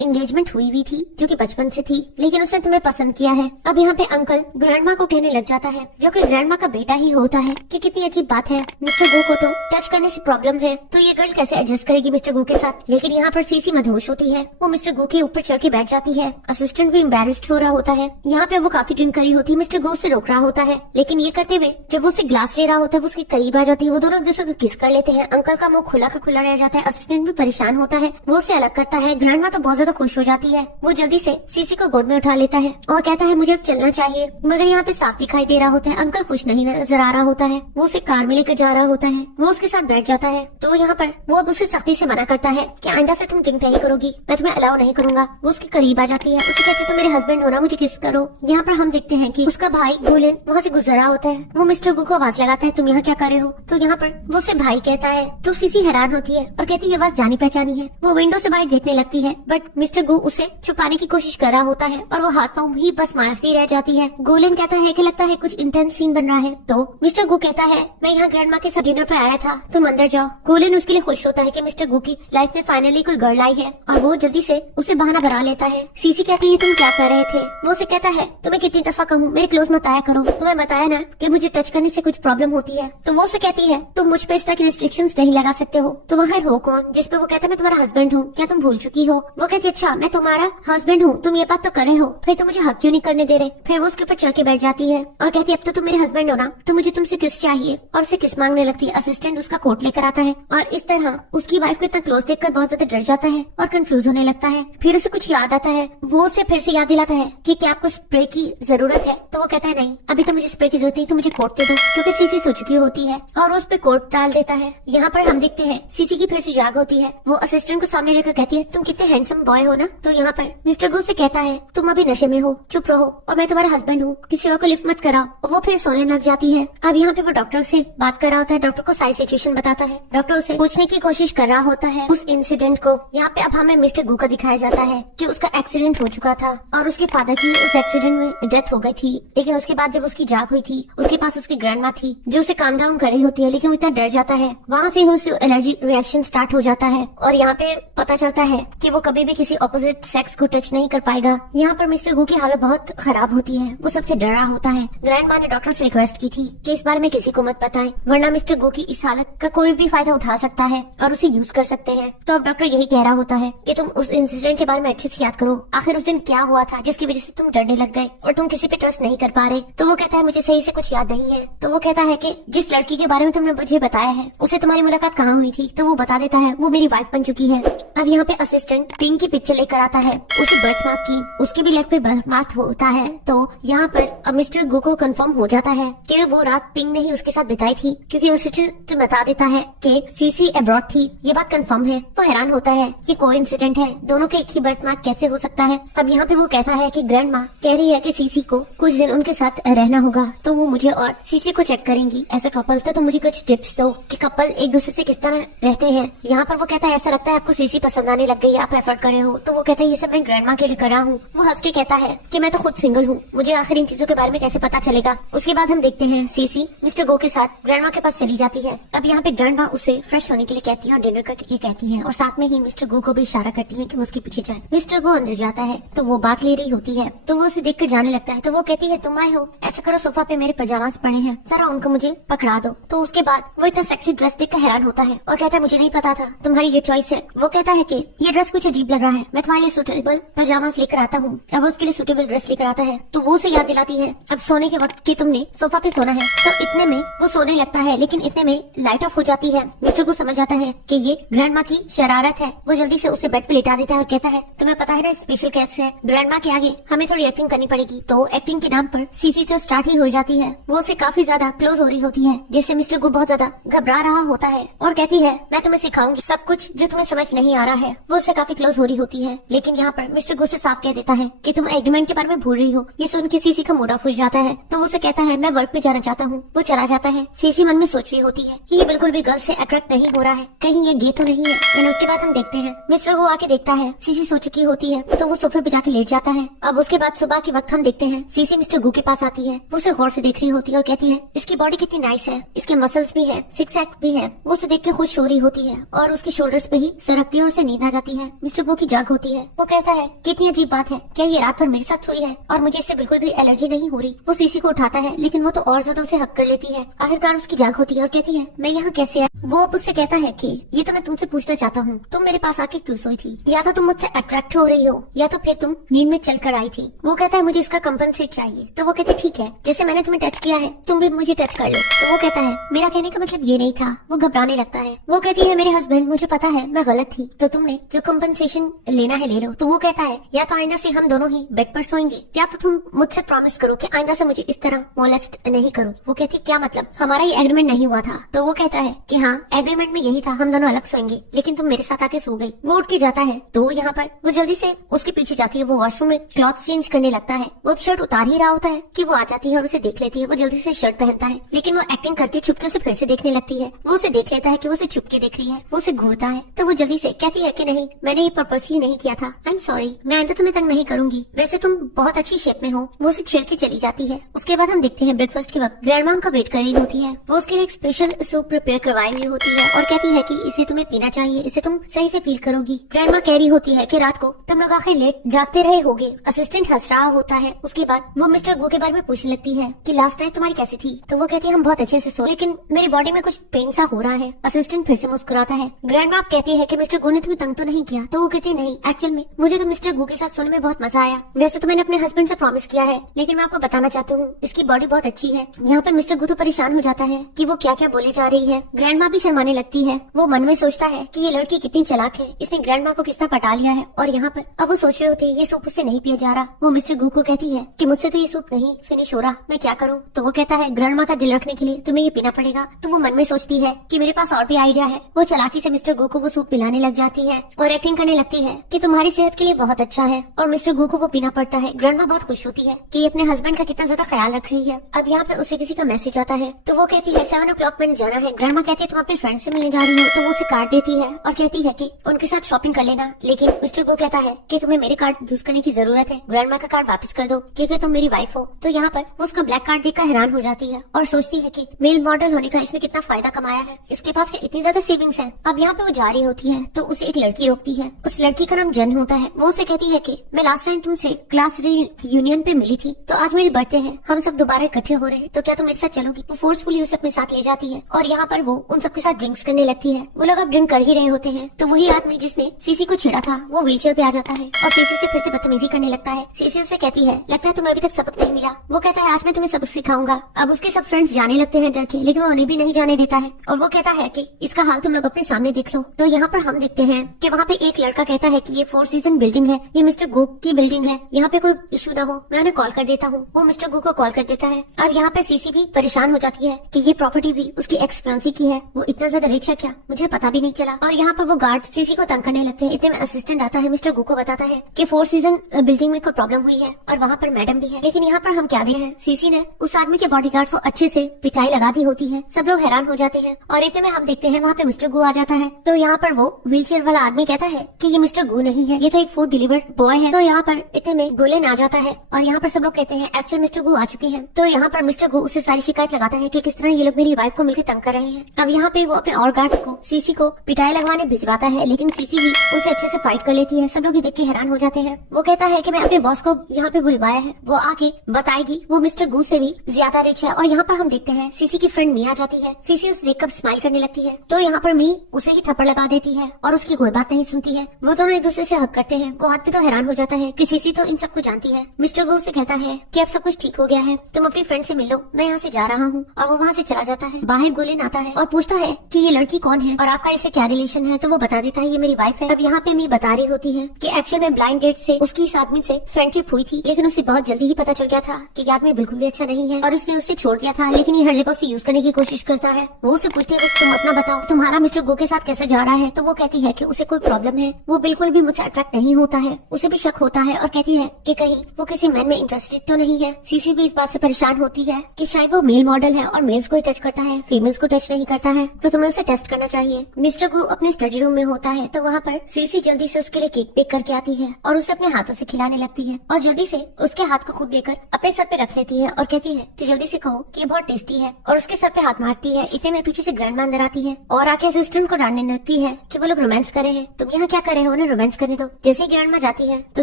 एंगेजमेंट हुई थी जो कि बचपन से थी, लेकिन उसने तुम्हें पसंद किया है। अब यहाँ पे अंकल ग्रैंडमा को कहने लग जाता है, जो कि ग्रैंडमा का बेटा ही होता है, कि कितनी अजीब बात है, मिस्टर गो को तो टच करने से प्रॉब्लम है, तो ये गर्ल कैसे एडजस्ट करेगी मिस्टर गो के साथ। लेकिन यहाँ पर सीसी मदहोश होती है, वो मिस्टर गो के ऊपर चढ़ के बैठ जाती है। असिस्टेंट भी एम्बैरेस्ड हो रहा होता है। यहाँ पे वो काफी ड्रिंक करी होती है, मिस्टर गो से रोक रहा होता है, लेकिन ये करते हुए जब वो उसे ग्लास ले रहा होता है वो उसके करीब आ जाती है। वो दोनों एक दूसरे को किस कर लेते हैं। अंकल का मुंह खुला का खुला रह जाता है। असिस्टेंट भी परेशान होता है, वो उसे अलग करता है। ग्रैंडमा तो बहुत ज्यादा खुश हो जाती है, वो जल्दी से सीसी को गोद में उठा लेता है और कहता है मुझे अब चलना चाहिए। मगर यहाँ पे साफ दिखाई दे रहा होता है अंकल खुश नहीं नजर आ रहा होता है। वो उसे कार में लेकर जा रहा होता है, वो उसके साथ बैठ जाता है। तो यहाँ पर वो अब उसे सख्ती से मना करता है कि आइंदा से तुम ड्रिंक नहीं करोगी, मैं तुम्हें अलाउ नहीं करूंगा। वो उसके करीब आ जाती है, उसे कहती है तुम मेरे हस्बैंड हो ना, मुझे किस करो। यहाँ पर हम देखते हैं कि उसका भाई गोलेन वहाँ से गुजर रहा होता है। वो मिस्टर गो को आवाज लगाता है तुम यहाँ क्या कर रहे हो। तो यहाँ पर वो उसे भाई कहता है। तो सीसी हैरान होती है और कहती है ये आवाज जानी पहचानी है। वो विंडो से बाहर देखने लगती है, बट मिस्टर गो उसे छुपाने की कोशिश कर रहा होता है और वो हाथ पाँव ही बस मारती रह जाती है। गोलेन कहता है कि लगता है कुछ इंटेंस सीन बन रहा है। तो मिस्टर गो कहता है मैं यहाँ ग्रैंडमा के साथ डिनर पे आया था, तुम अंदर जाओ। गोलेन उसके लिए खुश होता है कि मिस्टर गो की लाइफ में फाइनली कोई गर्ल आई है और वो जल्दी से उसे बहाना बना लेता है। सीसी कहती है तुम क्या कर रहे थे। वो उसे कहता है तुम्हें कितनी दफा कहूँ मेरे क्लोज मत आया करो, तुम्हें बताया ना कि मुझे टच करने से कुछ प्रॉब्लम होती है। तो वो उसे कहती है तुम मुझ पे इस तरह की रिस्ट्रिक्शंस नहीं लगा सकते हो, तुम आखिर हो कौन। जिसपे वो कहता है मैं तुम्हारा हस्बैंड हूँ, क्या तुम भूल चुकी हो। वो कहती है अच्छा मैं तुम्हारा हस्बैंड हूँ, तुम ये बात तो कर रहे हो, फिर तुम मुझे हक क्यों नहीं करने दे रहे। फिर वो उसके ऊपर चढ़ के बैठ जाती है और कहती है अब तो तुम मेरे हस्बैंड हो ना, तो मुझे तुमसे किस चाहिए। और उसे किस मांगने लगती है। असिस्टेंट उसका कोट लेकर आता है और इस तरह उसकी वाइफ को इतना क्लोज देखकर बहुत ज्यादा डर जाता है और कंफ्यूज होने लगता है। फिर उसे कुछ याद आता है, वो उसे फिर से याद दिलाता है कि क्या आपको स्प्रे की जरूरत है। तो वो कहता है नहीं अभी तो मुझे स्प्रे की जरूरत नहीं, नहीं तो मुझे कोट दे दो, क्योंकि सीसी सो चुकी होती है और उस पे कोट डाल देता है। यहाँ पर हम देखते हैं सीसी की फिर से जाग होती है। वो असिस्टेंट को सामने लेकर कहती है तुम कितने हैंडसम बॉय हो ना। तो यहाँ पर मिस्टर गो से कहता है तुम अभी नशे में हो, चुप रहो और मैं तुम्हारा हस्बैंड हूँ, किसी और को लिफ्ट मत कराओ। और वो फिर सोने लग जाती है। अब यहाँ पे वो डॉक्टर से बात कर रहा होता है, डॉक्टर को सारी सिचुएशन बताता है। डॉक्टर उसे पूछने की कोशिश कर रहा होता है उस इंसिडेंट को। यहाँ पे अब हमें मिस्टर गो का दिखाया जाता है कि उसका एक्सीडेंट हो चुका था और उसके फादर की उस एक्सीडेंट में डेथ हो गई थी। लेकिन उसके बाद जब उसकी जाग हुई थी, उसके पास उसकी ग्रैंडमा थी जो उसे काम डाउन कर रही होती है, लेकिन वो इतना डर जाता है। वहाँ से उसे एलर्जी रिएक्शन स्टार्ट हो जाता है और यहाँ पे पता चलता है कि वो कभी भी किसी ऑपोजिट सेक्स को टच नहीं कर पाएगा। यहाँ पर मिस्टर गो की हालत बहुत खराब होती है, वो सबसे डर रहा होता है। ग्रैंडमा ने डॉक्टर से रिक्वेस्ट की थी कि इस बारे में किसी को मत बताएं, वरना मिस्टर गो की इस हालत का कोई भी फायदा उठा सकता है और उसे यूज कर सकते हैं। तो अब डॉक्टर यही कह रहा होता है कि तुम उस इंसिडेंट के बारे में अच्छे से याद करो, आखिर उस दिन क्या हुआ था जिसकी वजह से तुम डरने लग गए और तुम किसी पे ट्रस्ट नहीं कर पा रहे। तो वो कहता है मुझे सही से कुछ याद नहीं है। तो वो कहता है कि जिस लड़की के बारे में तुमने मुझे बताया है उससे तुम्हारी मुलाकात कहाँ हुई थी। तो वो बता देता है वो मेरी वाइफ बन चुकी है। अब यहाँ पे असिस्टेंट पिंक की पिक्चर लेकर आता है, उसी बर्थ मार्क की, उसके भी लेग पे बर्थ मार्क होता है। तो यहाँ पर अब मिस्टर गो को कंफर्म हो जाता है कि वो रात पिंक ने ही उसके साथ बिताई थी, क्योंकि असिस्टेंट बता देता है कि सीसी अब्रॉड थी। ये बात कंफर्म है। वो हैरान होता है कि कोइंसिडेंट है, दोनों के एक ही बर्थ मार्क कैसे हो सकता है। अब यहाँ पे वो कहता है कि ग्रैंड माँ कह रही है कि सीसी को कुछ दिन उनके साथ रहना होगा, तो वो मुझे और सीसी को चेक करेंगी एज अ कपल। तो मुझे कुछ टिप्स दो कि कपल एक दूसरे से किस तरह रहते हैं। यहाँ पर वो कहता है ऐसा लगता है आपको सीसी पसंद आने लग गई, आप एफर्ट कर रहे हो। तो वो कहता है ये सब मैं ग्रैंड माँ के लिए कर रहा हूँ। वो हंस के कहता है कि मैं तो खुद सिंगल हूँ, मुझे आखिर इन चीजों के बारे में कैसे पता चलेगा। उसके बाद हम देखते हैं सीसी मिस्टर गो के साथ ग्रैंड माँ के पास चली जाती है। अब यहाँ पे ग्रैंड माँ उसे फ्रेश होने के लिए कहती है और डिनर के लिए कहती है और साथ में ही मिस्टर गो को भी इशारा करती है कि वो उसके पीछे जाए। मिस्टर गो अंदर जाता है तो वो बात ले रही होती है, तो वो उसे देखकर जाने लगता है। तो वो कहती है तुम आए हो, ऐसा करो सोफा पे मेरे पजामास पड़े हैं, जरा उनको मुझे पकड़ा दो। तो उसके बाद वो इतना सेक्सी ड्रेस देखकर हैरान होता है और कहता है मुझे नहीं पता था तुम्हारी ये चॉइस है। वो कहता है कि ये ड्रेस कुछ अजीब लग रहा है, मैं तुम्हारे लिए सूटेबल पजामास लेकर आता हूँ। अब वो उसके लिए सूटेबल ड्रेस लेकर आता है। तो वो उसे याद दिलाती है अब सोने के वक्त कि तुमने सोफा पे सोना है। तो इतने में वो सोने लगता है, लेकिन इतने में लाइट ऑफ हो जाती है। मिस्टर को समझ आता है कि ये ग्रैंड माँ की शरारत है। वो जल्दी से उसे बेड पे लेटा देता है और कहता है तुम्हें पता है ना स्पेशल केस है, ग्रैंड माँ के आगे हमें थोड़ी एक्टिंग करनी पड़ेगी। तो एक्टिंग के नाम पर सीसी तो स्टार्ट ही हो जाती है। वो उसे काफी ज्यादा क्लोज हो रही होती है, जिससे मिस्टर को बहुत ज्यादा घबरा रहा होता है और कहती है मैं तुम्हें सिखाऊंगी सब कुछ जो तुम्हें समझ नहीं आ रहा है। वो उससे काफी क्लोज हो रही होती है, लेकिन यहाँ पर मिस्टर गो से साफ कह देता है कि तुम एग्रीमेंट के बारे में भूल रही हो। ये सुन के सीसी का मूड ऑफ हो जाता है। तो वो उसे कहता है मैं वर्क पे जाना चाहता हूँ। वो चला जाता है। सीसी मन में सोच रही होती है कि ये बिल्कुल भी गर्ल से अट्रैक्ट नहीं हो रहा है, कहीं ये गे तो नहीं है। लेकिन उसके बाद हम देखते हैं मिस्टर गो आके देखता है सीसी सो चुकी होती है, तो वो सोफे पे जाके लेट जाता है। अब उसके बाद सुबह के वक्त हम देखते हैं सीसी मिस्टर गो के पास आती है। वो उसे गौर से देख रही होती है और कहती है इसकी बॉडी कितनी नाइस है, इसके मसल्स भी है, सिक्स पैक भी है। वो उसे देख के खुश हो रही होती है और उसके शोल्डर्स पे ही सरकती है और उसे नींद आ जाती है। मिस्टर गो की जाग होती है। वो कहता है कितनी अजीब बात है, क्या ये रात भर मेरे साथ हुई है और मुझे इससे बिल्कुल भी एलर्जी नहीं हो रही। वो सीसी को उठाता है, लेकिन वो तो और ज्यादा उसे हक कर लेती है। आखिरकार उसकी जाग होती है और कहती है मैं यहाँ कैसे आया। वो अब उससे कहता है कि ये तो मैं तुमसे पूछना चाहता हूँ, तुम मेरे पास आके क्यों सोई थी? या तो तुम मुझसे अट्रैक्ट हो रही हो या तो फिर तुम नींद में चल कर आई थी। वो कहता है मुझे इसका कंपनसेट चाहिए। तो वो कहते ठीक है, जैसे मैंने तुम्हें टच किया है तुम भी मुझे टच कर लो। तो वो कहता है मेरा कहने का मतलब ये नहीं था। वो घबराने लगता है। वो कहती है मेरे हस्बैंड मुझे पता है मैं गलत थी, तो तुमने जो कंपनसेशन लेना है ले लो। तो वो कहता है या तो आइंदा से हम दोनों ही बेड पर सोएंगे, या तो तुम मुझसे प्रॉमिस करो कि आइंदा से मुझे इस तरह मोलेस्ट नहीं करो। वो कहती क्या मतलब, हमारा ये एग्रीमेंट नहीं हुआ था। तो वो कहता है कि हाँ एग्रीमेंट में यही था, हम दोनों अलग सोएंगे, लेकिन तुम मेरे साथ आके सो गई। वो उठ के जाता है। तो यहाँ पर वो जल्दी से उसके पीछे जाती है। वो वॉशरूम में क्लॉथ चेंज करने लगता है। वो शर्ट उतार ही रहा होता है कि वो आ जाती है और उसे देख लेती है। वो जल्दी से शर्ट पहनता है, लेकिन वो एक्टिंग करके छुपके उसे फिर से देखने लगती है। वो उसे देख लेता है कि वो उसे छुपके देख रही है। वो उसे घूरता है। तो वो जल्दी से कहती है कि नहीं मैंने ये पर्पसली नहीं किया था, आई एम सॉरी, मैं आइंदा तुम्हें तंग नहीं करूंगी, वैसे तुम बहुत अच्छी शेप में हो। वो उसे छेड़ के चली जाती है। उसके बाद हम देखते हैं ब्रेकफास्ट के वक्त ग्रैंडमा उनका वेट कर रही होती है। वो उसके लिए एक स्पेशल सूप प्रिपेयर करवाई हुई होती है और कहती है कि इसे तुम्हें पीना चाहिए, इसे तुम सही से फील करोगी। ग्रैंडमा कह रही होती है कि रात को तुम लोग आखिर लेट जागते रहे होगे। असिस्टेंट हंस रहा होता है। उसके बाद वो मिस्टर गो के बारे में पूछने लगती है कि लास्ट नाइट तुम्हारी कैसी थी। तो वो कहती है हम बहुत अच्छे से सोए, लेकिन मेरी बॉडी में कुछ पेन सा हो रहा है। असिस्टेंट फिर से मुस्कुराता है। ग्रैंडमा कहती है कि मिस्टर गो ने तुम्हें तंग तो नहीं किया। तो वो कहती है नहीं, एक्चुअल में मुझे तो मिस्टर गो के साथ सोने में बहुत मजा आया। वैसे तो मैंने अपने हस्बैंड से प्रॉमिस किया है, लेकिन मैं आपको बताना चाहती हूँ इसकी बॉडी बहुत अच्छी है। यहाँ पे मिस्टर गो तो परेशान हो जाता है कि वो क्या क्या बोले जा रही है। ग्रैंडमा भी शर्माने लगती है। वो मन में सोचता है कि ये लड़की कितनी चालाक है, इसने ग्रैंडमा को किस तरह पटा लिया है। और यहाँ पर अब वो सोच रहे होते हैं ये सूप उससे नहीं पिया जा रहा। वो मिस्टर गो को कहती है कि मुझसे तो ये सूप नहीं फिनिश हो रहा, मैं क्या करूँ। करूँ? तो वो कहता है ग्रैंड माँ का दिल रखने के लिए तुम्हें ये पीना पड़ेगा। तो वो मन में सोचती है कि मेरे पास और भी आइडिया है। वो चालाकी से मिस्टर गू को वो सूप पिलाने लग जाती है और एक्टिंग करने लगती है कि तुम्हारी सेहत के लिए बहुत अच्छा है, और मिस्टर गू को वो पीना पड़ता है। ग्रैंड माँ बहुत खुश होती है कि ये अपने हस्बैंड का कितना ज्यादा ख्याल रख रही है। अब यहाँ पे उसे किसी का मैसेज आता है तो वो कहती है 7 o'clock मैंने जाना है। ग्रैंड माँ कहती है तुम अपने फ्रेंड से मिलने जा रही हो, तो वो उसे कार्ड देती है और कहती है कि उनके साथ शॉपिंग कर लेना। लेकिन मिस्टर गो कहता है कि तुम्हें मेरे कार्ड यूज करने की जरूरत है, ग्रैंड माँ का कार्ड वापस कर दो क्योंकि तुम मेरी वाइफ हो। तो यहाँ पर वो उसका ब्लैक कार्ड देखकर हैरान हो जाती है और सोचती है कि मेल मॉडल होने का इसने कितना फायदा कमाया है, इसके पास इतनी ज्यादा सेविंग्स है। अब यहाँ पे वो जा रही होती है तो उसे एक लड़की रोकती है। उस लड़की का नाम जन होता है। वो उसे कहती है कि मैं लास्ट टाइम तुमसे क्लास रीयूनियन पे मिली थी, तो आज मेरी बर्थडे है, हम सब दोबारा इकट्ठे हो रहे हैं, तो क्या तुम मेरे साथ चलोगी? वो फोर्सफुली उसे अपने साथ ले जाती है और यहाँ पर वो उन सबके साथ ड्रिंक्स करने लगती है। वो लोग अब ड्रिंक कर ही रहे होते हैं तो वही आदमी जिसने सीसी को छेड़ा था वो व्हीलचेयर पे आ जाता है और सीसी से फिर से बदतमीजी करने लगता है। सीसी उसे कहती है लगता है तुम्हें अभी तक सबक नहीं मिला। वो कहता है आज मैं तुम्हें सबक सिखाऊंगा। अब उसके सब फ्रेंड्स जाने लगते हैं डर के, लेकिन वो उन्हें भी नहीं जाने देता है और वो कहता है कि इसका हाल तुम लोग अपने सामने देख लो। तो यहाँ पर हम देखते हैं कि वहाँ पे एक लड़का कहता है कि ये 4 सीजन बिल्डिंग है, ये मिस्टर गो की बिल्डिंग है, यहाँ पे कोई इशू ना हो मैं उन्हें कॉल कर देता हूँ। वो मिस्टर गो को कॉल कर देता है। अब यहाँ पे सीसी भी परेशान हो जाती है कि ये प्रॉपर्टी भी उसकी एक्स फियांसी की है, वो इतना ज्यादा रिच है क्या, मुझे पता भी नहीं चला। और यहाँ पर वो गार्ड सीसी को तंग करने लगते हैं। इतने में असिस्टेंट आता है, मिस्टर गो को बताता है कि 4 सीजन बिल्डिंग में कोई प्रॉब्लम हुई है और वहाँ पर मैडम भी है। लेकिन यहाँ पर हम क्या देख रहे हैं, सीसी ने उस आदमी के बॉडीगार्ड को अच्छे से पिटाई लगा दी होती है। सब लोग हैरान हो जाते हैं और इतने में हम देखते हैं वहाँ पे मिस्टर गो आ जाता है। तो यहाँ पर वो व्हीलचेयर वाला आदमी कहता है कि ये मिस्टर गो नहीं है, ये तो एक फूड डिलीवर बॉय है। तो यहाँ पर इतने में गोलेन आ जाता है और यहाँ पर सब लोग कहते हैं एक्चुअल मिस्टर गो आ चुके हैं। तो यहाँ पर मिस्टर गो उसे सारी शिकायत लगाता है कि किस तरह ये लोग मेरी वाइफ को मिलकर तंग कर रहे हैं। अब यहाँ पे वो अपने और गार्ड्स को सीसी को पिटाई लगवाने भिजवाता है, लेकिन सीसी भी उनसे अच्छे से फाइट कर लेती है। सब लोग देख के हैरान हो जाते हैं। वो कहता है कि मैं अपने बॉस को यहाँ पे बुलवाया है, वो आके बताएगी वो मिस्टर गू से भी ज्यादा रिच है। और यहाँ पर हम देखते हैं सीसी की फ्रेंड मी आ जाती है। सीसी उसे देखकर स्माइल करने लगती है तो यहाँ पर मी उसे ही थप्पड़ लगा देती है और उसकी कोई बात नहीं सुनती है। वो दोनों एक दूसरे से हक करते हैं। वो आदमी तो हैरान हो जाता है कि सीसी तो इन सबको जानती है। मिस्टर गो से कहता है कि अब सब कुछ ठीक हो गया है, तुम अपनी फ्रेंड से मिल लो, मैं यहाँ से जा रहा हूँ। और वो वहाँ से चला जाता है। बाहर गोलेन आता है और पूछता है कि ये लड़की कौन है और आपका इससे क्या रिलेशन है। तो वो बता देता है ये मेरी वाइफ है। अब यहाँ पे मी बता रही होती है कि एक्चुअल में ब्लाइंड डेट से उसकी इस आदमी से फ्रेंडशिप हुई थी, लेकिन उसे बहुत जल्दी ही पता चल गया था कि ये आदमी बिल्कुल भी अच्छा नहीं है और इसलिए उसे छोड़ दिया था। लेकिन ये हर जगह उसे यूज करने की कोशिश करता है। वो उसे पूछती है बस तुम अपना बताओ, तुम्हारा मिस्टर गो के साथ कैसे जा रहा है। तो वो कहती है कि उसे कोई प्रॉब्लम है, वो बिल्कुल भी मुझसे अट्रैक्ट नहीं होता है। उसे भी शक होता है और कहती है कि कहीं वो किसी मैन में इंटरेस्टेड तो नहीं है। सीसी भी इस बात से परेशान होती है कि शायद वो मेल मॉडल है और मेल्स को ही टच करता है, फीमेल्स को टच नहीं करता है, तो तुम्हें उसे टेस्ट करना चाहिए। मिस्टर गो अपने स्टडी रूम में होता है तो वहाँ पर सीसी जल्दी से उसके लिए केक बेक करके आती है और उसे अपने हाथों से खिलाने लगती है और जल्दी से उसके हाथ को खुद लेकर अपने सर पे रख लेती है और कहती है कि जल्दी से कहो कि ये बहुत टेस्टी है, और उसके सर पे हाथ मारती है। इतने में पीछे से ग्रैंड माँ अंदर आती है और आके असिस्टेंट को डांटने लगती है कि वो लोग रोमांस कर रहे हैं, तुम यहाँ क्या कर रहे हो, उन्हें रोमांस करने दो। जैसे ही ग्रैंड माँ जाती है तो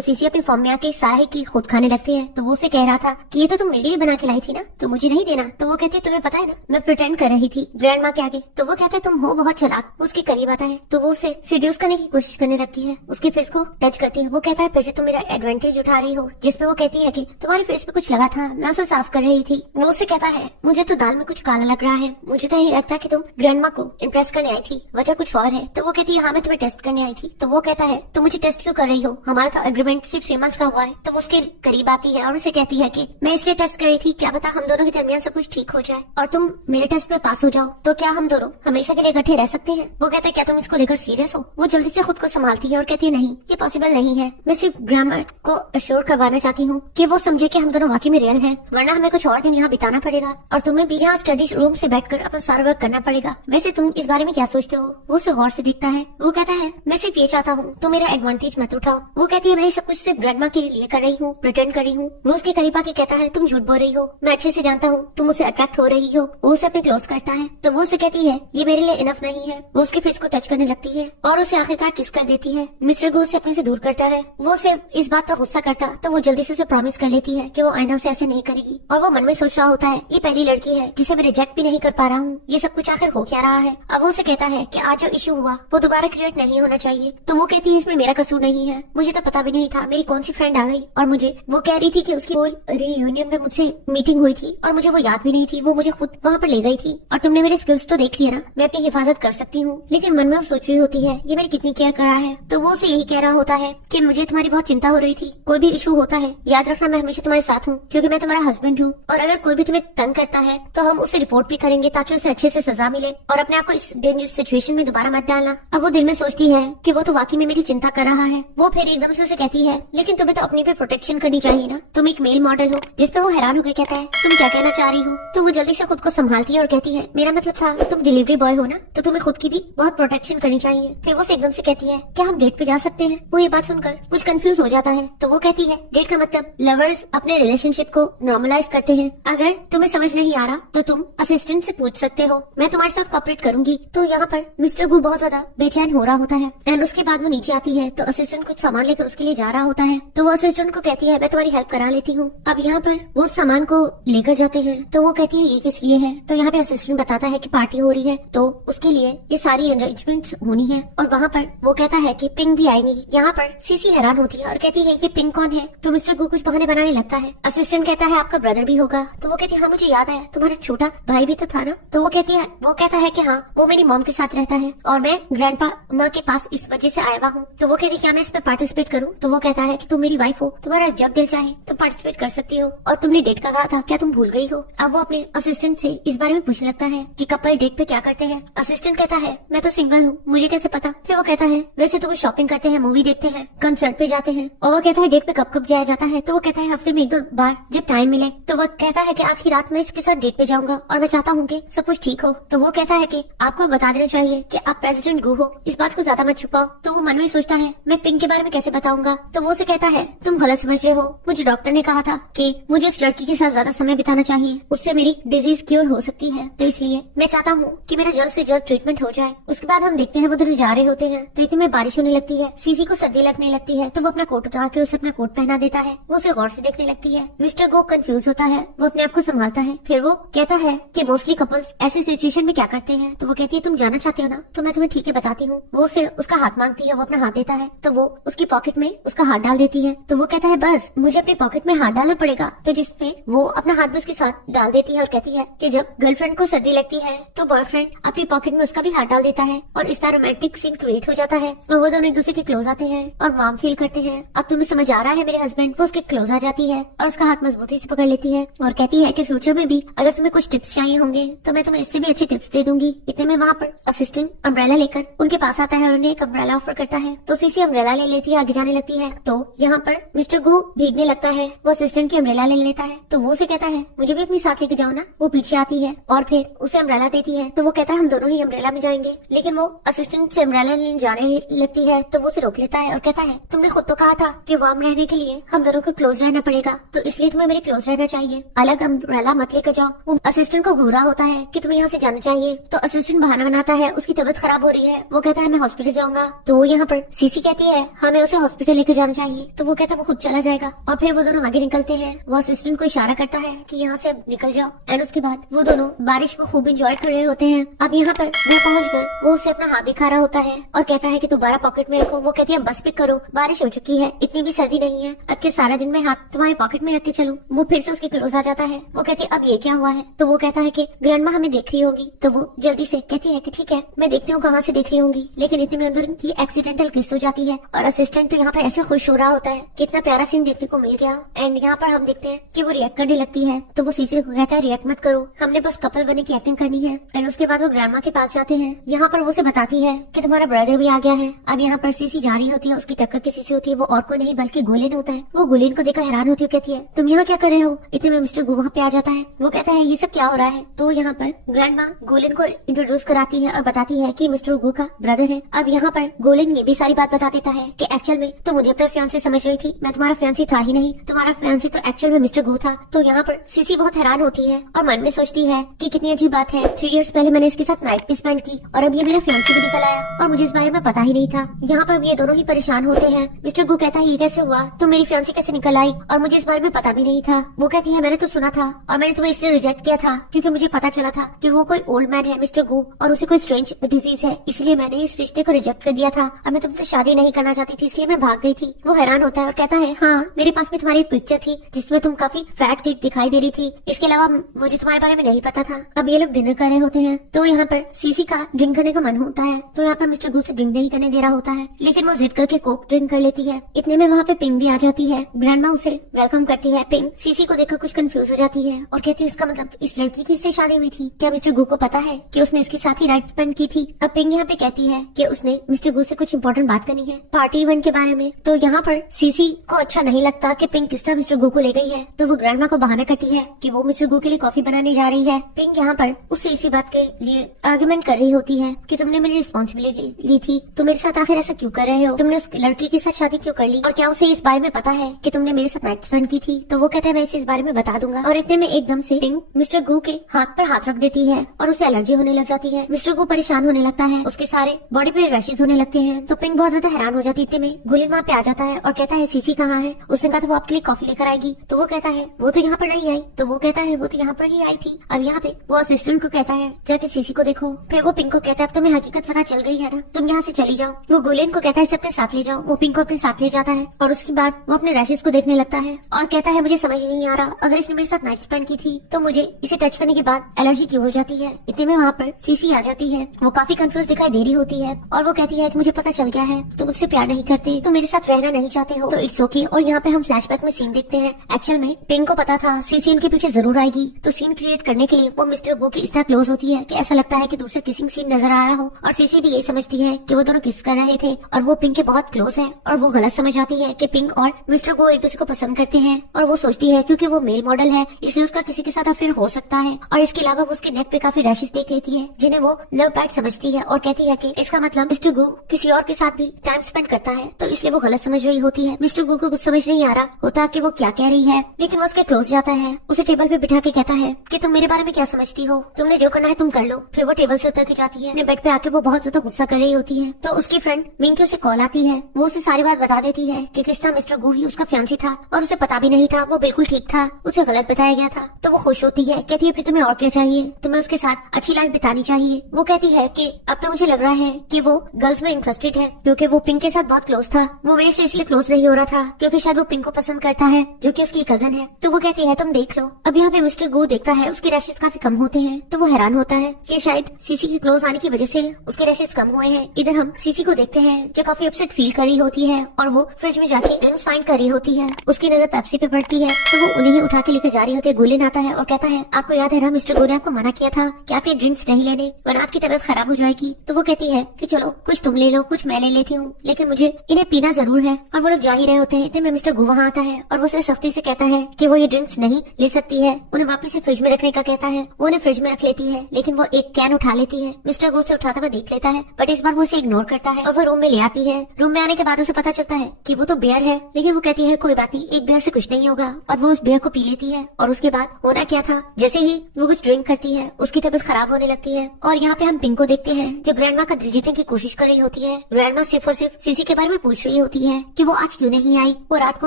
सीसी अपनी फॉर्म में आके सारा ही केक खुद खाने लगती है। तो वो उसे कह रहा था कि ये तो तुम मेरे लिए बना के लाई थी ना, तो मुझे नहीं देना। तो वो कहती है तुम्हें पता है ना मैं प्रिटेंड कर रही थी ग्रैंड माँ के आगे। तो वो कहता है तुम हो बहुत चालाक। उसके करीब आता है तो वो उसे सीड्यूस करने की कोशिश करने लगती है, उसके फेस को टच करती है। वो कहता है फिर से तुम मेरा एडवांटेज उठा रही हो, जिसपे वो कहती है कि तुम्हारे फेस पे कुछ लगा था, मैं उसे साफ कर रही थी। वो उसे कहता है मुझे तो दाल में कुछ काला लग रहा है, मुझे तो नहीं लगता कि तुम ग्रैंड माँ को इम्प्रेस करने आई थी, वजह कुछ और है। तो वो कहती है हाँ मैं तुम्हें टेस्ट करने आई थी। तो वो कहता है तुम मुझे टेस्ट क्यों कर रही हो, हमारा तो एग्रीमेंट सिर्फ 3 मंथ्स का हुआ है। तो वो उसके करीब आती है और उसे कहती है कि मैं इसलिए टेस्ट कर रही थी, क्या पता हम दोनों के दरमियान सब कुछ ठीक हो जाए और तुम मेरे टेस्ट में पास हो जाओ, तो क्या हम दोनों हमेशा के लिए इकट्ठे रह सकते हैं। वो कहता है क्या तुम इसको लेकर सीरियस हो। वो जल्दी से खुद को संभालती है और कहती है नहीं ये पॉसिबल नहीं है, मैं सिर्फ ग्रामर को अश्योर करवाना चाहती हूँ कि वो समझे कि हम दोनों वाकई में रियल हैं, वरना हमें कुछ और दिन यहाँ बिताना पड़ेगा और तुम्हें भी यहाँ स्टडी रूम से बैठकर अपना सारा वर्क करना पड़ेगा। वैसे तुम इस बारे में क्या सोचते हो। वो उसे गौर से देखता है। वो कहता है मैं सिर्फ ये चाहता हूँ तो मेरा एडवांटेज मत उठाओ। वो कहती है मैं सब कुछ सिर्फ ग्रैंड माँ के लिए कर रही हूँ, प्रिटेंड कर रही हूँ। वो उसके करीब आके कहता है तुम झूठ बोल रही हो, मैं अच्छे से जानता हूँ तुम मुझसे अट्रैक्ट हो रही हो। वो उसे अपने क्लोज करता है तो वो उसे कहती है ये मेरे लिए इनफ नहीं है। वो उसके फेस को टच करने लगती है और उसे आखिरकार किस कर देती है। मिस्टर गो उसे अपने से दूर करता है। वो उसे इस बात पर गुस्सा करता तो वो जल्दी से उसे प्रॉमिस कर लेती है कि वो आइंदा उसे ऐसे नहीं करेगी। और वो मन में सोच रहा होता है ये पहली लड़की है जिसे मैं रिजेक्ट भी नहीं कर पा रहा हूँ, ये सब कुछ आखिर हो क्या रहा है। अब वो उसे कहता है कि आज जो इशू हुआ वो दोबारा क्रिएट नहीं होना चाहिए। तो वो कहती है इसमें मेरा कसूर नहीं है, मुझे तो पता भी नहीं था मेरी कौन सी फ्रेंड आ गई और मुझे वो कह रही थी कि उसकी रीयूनियन में मुझसे मीटिंग हुई थी और मुझे वो याद भी नहीं थी, वो मुझे खुद वहाँ पर ले गई थी और तुमने मेरे स्किल्स तो देख लिए ना, मैं अपनी हिफाजत कर सकती हूँ। लेकिन मन में वो सोच रही होती है ये मेरी कितनी केयर कर रहा है। तो वो उसे यही कह रहा होता है कि मुझे तुम्हारी बहुत चिंता हो रही थी, कोई भी इशू होता है याद रखना मैं हमेशा तुम्हारे साथ हूँ क्योंकि मैं तुम्हारा हस्बैंड हूँ और अगर कोई भी तुम्हें तंग करता है तो हम उसे रिपोर्ट भी करेंगे ताकि उसे अच्छे से सजा मिले और अपने आप को इस डेंजरस सिचुएशन में दोबारा मत डालना। अब वो दिल में सोचती है कि वो तो वाकई में मेरी चिंता कर रहा है। वो फिर एकदम से उसे कहती है लेकिन तुम्हें तो अपनी पे प्रोटेक्शन करनी चाहिए ना, तुम एक मेल मॉडल हो। जिसपे वो हैरान होकर कहता है तुम क्या कहना चाह रही हो। तो वो जल्दी से खुद को संभालती है और कहती है मेरा मतलब था तुम डिलीवरी बॉय हो ना, तो तुम्हें खुद की भी बहुत प्रोटेक्शन करनी चाहिए। फिर वो एकदम से कहती है क्या हम डेट पे जा सकते हैं। वो ये बात सुनकर कुछ कंफ्यूज हो जाता है। तो वो कहती है डेट का मतलब लवर्स अपने रिलेशनशिप को नॉर्मलाइज करते हैं। अगर तुम्हें समझ नहीं आ रहा तो तुम असिस्टेंट से पूछ सकते हो, मैं तुम्हारे साथ कॉपरेट करूंगी। तो यहाँ पर मिस्टर गू बहुत ज्यादा बेचैन हो रहा होता है एंड उसके बाद वो नीचे आती है तो असिस्टेंट कुछ सामान लेकर उसके लिए जा रहा होता है। तो वो असिस्टेंट को कहती है मैं तुम्हारी हेल्प करा लेती हूँ। अब यहाँ पर वो सामान को लेकर जाते हैं। तो वो कहती है ये किस लिए है। तो यहाँ पे असिस्टेंट बताता है कि पार्टी हो रही है तो उसके लिए ये सारी अरेंजमेंट्स होनी है। और वहाँ पर वो कहता है कि पिंक भी आएंगी। यहाँ पर सीसी हैरान होती है और कहती है ये पिंक कौन है। तो मिस्टर गू कुछ बहाने बनाने लगता है। असिस्टेंट कहता है आपका ब्रदर भी होगा। तो वो कहती है हाँ मुझे याद है, तुम्हारा छोटा भाई भी तो था ना। तो वो कहता है कि हाँ वो मेरी मॉम के साथ रहता है और मैं ग्रैंडपा माँ के पास इस वजह से आया हूँ। तो वो कहती है क्या मैं इसमें पार्टिसिपेट करूँ। तो वो कहता है कि तुम मेरी वाइफ हो, तुम्हारा जब दिल चाहे तुम पार्टिसिपेट कर सकती हो और तुमने डेट का कहा था, क्या तुम भूल गई हो। अब वो अपने असिस्टेंट से इस बारे में पूछने लगता है कि कपल डेट पे क्या करते हैं। असिस्टेंट कहता है मैं तो सिंगल हूँ, मुझे कैसे पता। फिर वो कहता है वैसे तो वो शॉपिंग करते हैं, मूवी देखते हैं, कंसर्ट पे जाते हैं। और वो कहता है डेट पे कब कब जाया जाता है। तो वो कहता है हफ्ते में 1-2 बार जब टाइम मिले। तो वो कहता है कि आज की रात मैं इसके साथ डेट पे जाऊंगा और मैं चाहता हूँ कि सब कुछ ठीक हो। तो वो कहता है कि आपको बता देना चाहिए कि आप प्रेसिडेंट गू हो, इस बात को ज्यादा मत छुपाओ। तो वो मन में सोचता है मैं पिंक के बारे में कैसे बताऊंगा। तो वो उसे कहता है तुम गलत समझ रहे हो, मुझे डॉक्टर ने कहा था कि मुझे उस लड़की के साथ ज्यादा समय बिताना चाहिए, उससे मेरी डिजीज क्योर हो सकती है। तो इसलिए मैं चाहता हूँ कि मेरा जल्द से जल्द ट्रीटमेंट हो जाए। उसके बाद हम देखते हैं वो दोनों जा रहे होते हैं तो इतने में बारिश होने लगती है। सीसी को सर्दी लगने लगती है तो वो अपना कोट उतार के उसे अपना कोट पहना देता है। वो उसे गौर से देखने लगती है। मिस्टर गो कंफ्यूज होता है, वो अपने आप को संभालता है। फिर वो कहता है कि मोस्टली कपल्स ऐसी सिचुएशन में क्या करते हैं। तो वो कहती है तुम जानना चाहते हो ना, तो मैं तुम्हें ठीक है बताती हूँ। वो उसे उसका हाथ मांगती है, वो अपना हाथ देता है तो वो उसकी पॉकेट में उसका हाथ डाल देती है। तो वो कहता है बस मुझे अपनी पॉकेट में हाथ डालना पड़ेगा। तो जिसमें वो अपना हाथ भी उसके साथ डाल देती है और कहती है कि जब गर्लफ्रेंड को सर्दी लगती है तो बॉयफ्रेंड अपनी पॉकेट में उसका भी हाथ डाल देता है और इस तरह रोमांटिक सीन क्रिएट हो जाता है और वो दोनों एक दूसरे के क्लोज आते हैं और वार्म फील करते हैं। अब तुम्हें समझ आ रहा है मेरे हस्बैंड। वो उसके क्लोज आ जाती है और उसका हाथ मजबूती से पकड़ लेती है और कहती है कि फ्यूचर में भी अगर तुम्हें कुछ टिप्स चाहिए होंगे तो मैं तुम्हें इससे भी अच्छे टिप्स दे दूंगी। इतने में वहाँ पर असिस्टेंट अम्ब्रेला लेकर उनके पास आता है और उन्हें एक अम्ब्रेला ऑफर करता है। तो सीसी अम्ब्रेला ले लेती है, आगे जाने लगती है। तो यहाँ पर मिस्टर गो भीगने लगता है, वो असिस्टेंट की अम्ब्रेला ले लेता है। तो वो उसे कहता है मुझे भी अपनी साथ लेके जाओ ना। वो पीछे आती है और फिर उसे अम्ब्रेला देती है। तो वो कहता है हम दोनों ही अम्ब्रेला में जाएंगे, लेकिन वो असिस्टेंट से अम्ब्रेला लेने जाने लगती है तो वो उसे रोक लेता है और कहता है तुमने खुद तो कहा था कि वार्म रहने के लिए हम दोनों को क्लोज रहना पड़ेगा, तो इसलिए तुम्हें मेरे क्लोज रहना चाहिए, अलग अम्ब्रेला मत लेकर जाओ। वो असिस्टेंट को घूरा होता है कि तुम्हें यहाँ से जाना चाहिए। तो असिस्टेंट बहाना बनाता है, उसकी तबीयत खराब हो रही है। वो कहता है मैं हॉस्पिटल जाऊंगा। तो वो यहाँ पर सीसी कहती है हमें उसे हॉस्पिटल लेकर जाना चाहिए। तो वो कहता है वो खुद चला जाएगा और फिर वो दोनों आगे निकलते हैं। वो असिस्टेंट को इशारा करता है कि यहाँ से अब निकल जाओ एंड उसके बाद वो दोनों बारिश को खूब एंजॉय कर रहे होते हैं। अब यहाँ पर मैं पहुँच वो उसे अपना हाथ दिखा रहा होता है और कहता है कि दोबारा पॉकेट में रखो। वो कहती है बस पिक करो, बारिश हो चुकी है, इतनी भी सर्दी नहीं है, अब के सारा दिन मैं हाथ तुम्हारे पॉकेट में रख के चलूं। वो फिर से उसके क्लोज आ जाता है। वो कहती है अब ये क्या हुआ है। तो वो कहता है कि ग्रैंडमा हमें देख रही होगी। तो वो जल्दी से कहती है कि ठीक है मैं देखती हूँ कहाँ से देख रही होंगी। लेकिन इतने में उधर की एक्सीडेंटल किस हो जाती है और असिस्टेंट तो यहाँ पे ऐसे खुश हो रहा होता है, कितना प्यारा सीन देखने को मिल गया। एंड यहाँ पर हम देखते हैं कि वो रिएक्ट करने लगती है। तो वो सीसी को कहता है रिएक्ट मत करो, हमने बस कपल बने की एक्टिंग करनी है। एंड उसके बाद वो ग्रैंडमा के पास जाते हैं। यहाँ पर वो उसे बताती है कि तुम्हारा ब्रदर भी आ गया है। अब यहाँ पर सीसी जा रही होती है, उसकी टक्कर की सीसी होती है, वो और कोई नहीं बल्कि गोलेन होता है। वो गोलेन को देखकर हैरान होती है, कहती है तुम यहाँ क्या कर रहे हो। इतने में मिस्टर गू वहाँ पे आ जाता है। वो कहता है ये सब क्या हो रहा है। तो यहाँ पर ग्रैंडमा गोलेन को इंट्रोड्यूस कराती है और बताती है कि मिस्टर गू का ब्रदर है। अब यहाँ पर गोलेन ये भी सारी बात बता देता है कि एक्चुअल में तो मुझे अपना फियांसे समझ रही थी, मैं तुम्हारा फियांसे था ही नहीं, तुम्हारा फियांसे तो एक्चुअल में मिस्टर गू था। तो यहाँ पर सीसी बहुत हैरान होती है और मन में सोचती है कि कितनी अजीब बात है, 3 इयर्स पहले मैंने इसके साथ नाइट भी स्पेंड की और अब ये मेरा फियांसे भी निकल आया और मुझे इस बारे में पता ही नहीं था। यहाँ पर ये दोनों ही परेशान होते हैं। मिस्टर गू कहता है ये कैसे हुआ, तुम मेरी फियांसे कैसे निकल आई और मुझे इस बारे में पता भी नहीं था। वो कहती है मैंने तो सुना था और मैंने तुम्हें इसलिए रिजेक्ट किया था क्योंकि मुझे पता चला था कि वो कोई ओल्ड मैन है मिस्टर गू और उसे कोई स्ट्रेंज डिजीज है, इसलिए मैंने इस रिश्ते को रिजेक्ट कर दिया था। अब मैं तुमसे शादी नहीं करना चाहती थी, इसलिए मैं भाग गई थी। वो हैरान होता है और कहता है हाँ मेरे पास भी तुम्हारी पिक्चर थी जिसमें तुम काफी फैट किड दिखाई दे रही थी, इसके अलावा मुझे तुम्हारे बारे में नहीं पता था। अब ये लोग डिनर कर रहे होते हैं। तो यहाँ पर सीसी का ड्रिंक करने का मन होता है। तो यहाँ पर मिस्टर गू से ड्रिंक नहीं करने दे रहा होता है, लेकिन वो जिद करके कोक ड्रिंक कर लेती है। इतने में वहाँ पे पिंक भी आ जाती है। ग्रैंडमा उसे वेलकम करती है। पिंक सीसी को देखकर कुछ कुछ कंफ्यूज हो जाती है और कहती है इसका मतलब इस लड़की की इससे शादी हुई थी। क्या मिस्टर गू को पता है कि उसने इसके साथ ही रात स्पेंड की थी? अब पिंक यहाँ पे कहती है कि उसने मिस्टर गू से कुछ इंपॉर्टेंट बात करनी है पार्टी इवेंट के बारे में। तो यहाँ पर सीसी को अच्छा नहीं लगता कि पिंक किस तरह मिस्टर गू को ले गई है, तो वो ग्रैंडमा को बहाना करती है कि वो मिस्टर गू के लिए कॉफी बनाने जा रही है। पिंक यहाँ पर उससे इसी बात के लिए आर्गुमेंट कर रही होती है कि तुमने मेरी रिस्पॉन्सिबिलिटी ली थी, तो मेरे साथ आखिर ऐसा क्यों कर रहे हो? तुमने उस लड़की के साथ शादी क्यों कर ली? और क्या उसे इस बारे में पता है कि तुमने मेरे साथ नाइट स्पेंड की थी? तो वो कहता है मैं इसे इस बारे में बता दूंगा। और इतने में एकदम से पिंक मिस्टर गू के हाथ पर हाथ रख देती है और उसे एलर्जी होने लग जाती है। मिस्टर गू परेशान होने लगता है, उसके सारे बॉडी पे रैशेज होने लगते हैं। तो पिंक बहुत ज्यादा हैरान हो जाती है। इतने में गुलिन वहाँ पे आ जाता है और कहता है सीसी कहाँ है? उसने कहा था वो आपके लिए कॉफी लेकर आएगी। तो वो कहता है वो तो यहाँ पर नहीं आई। तो वो कहता है वो तो यहाँ पर ही आई थी। अब यहाँ पे वो असिस्टेंट को कहता है जाके सीसी को देखो। फिर वो पिंक को कहता है अब तुम्हें हकीकत पता चल गई है ना, तुम यहाँ से चली जाओ। वो गुलिन को कहता है इसे अपने साथ ले जाओ। वो पिंक को अपने साथ ले जाता है और उसके बाद वो अपने रैशेज को देखने लगता है और कहता है मुझे समझ नहीं आ रहा, अगर इसने मेरे साथ नाइट स्पेंड की थी तो मुझे इसे टच करने के बाद एलर्जी क्यों हो जाती है? इतने में वहाँ पर सीसी आ जाती है। वो काफी कंफ्यूज दिखाई दे रही होती है और वो कहती है कि मुझे पता चल गया है तुम मुझसे प्यार नहीं करते, तुम मेरे साथ रहना नहीं चाहते हो, तो इट्स ओके। और यहाँ पे हम फ्लैशबैक में सीन देखते हैं। एक्चुअल में पिंक को पता था सीसी इनके पीछे जरूर आएगी, तो सीन क्रिएट करने के लिए वो मिस्टर गो की इस तरह क्लोज होती है कि ऐसा लगता है कि दूसरे किसिंग सीन नजर आ रहा हो। और सीसी भी यही समझती है कि वो दोनों किस कर रहे थे और वो पिंक के बहुत क्लोज है। और वो गलत समझ आती है कि पिंक और मिस्टर गो एक दूसरे को पसंद करते हैं और वो सोचती है क्योंकि वो मेल मॉडल है इसलिए उसका किसी के साथ अफेयर हो सकता है। और इसके अलावा वो उसके नेक पे काफी रैशेस देख लेती है जिन्हें वो लव बैड समझती है और कहती है कि इसका मतलब मिस्टर गो किसी और के साथ भी टाइम स्पेंड करता है, तो इसलिए वो गलत समझ रही होती है। मिस्टर गो को कुछ समझ नहीं आ रहा होता कि वो क्या कह रही है, लेकिन वो उसके क्लोज जाता है, उसे टेबल पे बिठा के कहता है कि तुम मेरे बारे में क्या समझती हो, तुमने जो करना है तुम कर लो। फिर वो टेबल से उतर के जाती है। अपने बेड पे आके वो बहुत ज्यादा गुस्सा कर रही होती है। तो उसकी फ्रेंड मिंकी उसे कॉल आती है। वो उसे सारी बात बता देती है कि किस तरह मिस्टर गो ही उसका फियांसी था और उसे पता भी नहीं था, वो बिल्कुल ठीक था, उसे गलत बताया गया था। तो वो खुश होती है, कहती है फिर तुम्हें और क्या चाहिए, तुम्हें उसके साथ अच्छी लाइफ बितानी चाहिए। वो कहती है कि अब तो मुझे लग रहा है कि वो गर्ल्स में इंटरेस्टेड है क्योंकि वो पिंक के साथ बहुत क्लोज था, वो मेरे से इसलिए क्लोज नहीं हो रहा था क्योंकि शायद वो पिंक को पसंद करता है जो कि उसकी कजन है। तो वो कहती है तुम देख लो। अब यहाँ पे मिस्टर गो देखता है उसके रैशेस काफी कम होते हैं, तो वो हैरान होता है कि शायद सीसी के क्लोज आने की वजह से उसके रैशेस कम हुए हैं। इधर हम सीसी को देखते हैं जो काफी अपसेट फील कर रही होती है और वो फ्रिज में जाके ड्रिंक्स फाइंड कर रही होती है। उसकी नजर पेप्सी पे पड़ती है तो वो उन्हें ही उठा के लेकर जा रही होती है। गुलिन आता है और कहता है आपको याद है ना मिस्टर गो ने आपको मना किया था कि आप ये ड्रिंक्स नहीं लेने वरना आपकी तबीयत खराब हो जाएगी। तो वो कहती है कि चलो कुछ तुम ले लो कुछ मैं ले लेती हूँ, लेकिन मुझे इन्हें पीना जरूर है। और वो लोग जा ही रहे होते हैं। इतने में मिस्टर गो वहाँ आता है और वो उसे सख्ती से कहता है कि वो ये ड्रिंक्स नहीं ले सकती है, उन्हें वापस से फ्रिज में रखने का कहता है। वो उन्हें फ्रिज में रख लेती है लेकिन वो एक कैन उठा लेती है। मिस्टर गो उसे उठाता हुआ देख लेता है बट इस बार वो उसे इग्नोर करता है और वो रूम में ले आती है। रूम में आने के बाद उसे पता चलता है कि वो तो बेयर है, लेकिन वो कहती है कोई बात नहीं, एक बेयर से कुछ नहीं होगा। और वो उस बेयर को पी लेती है और उसके बाद होना क्या था, जैसे ही वो कुछ ड्रिंक करती है उसकी तबीयत खराब होने लगती है। और यहाँ पे हम पिंक को देखते हैं जो ग्रैंडमा का दिल जीतने की कोशिश कर रही होती है। ग्रैंडमा सिर्फ और सिर्फ सीसी के बारे में पूछ रही होती है कि वो आज क्यों नहीं आई। वो रात को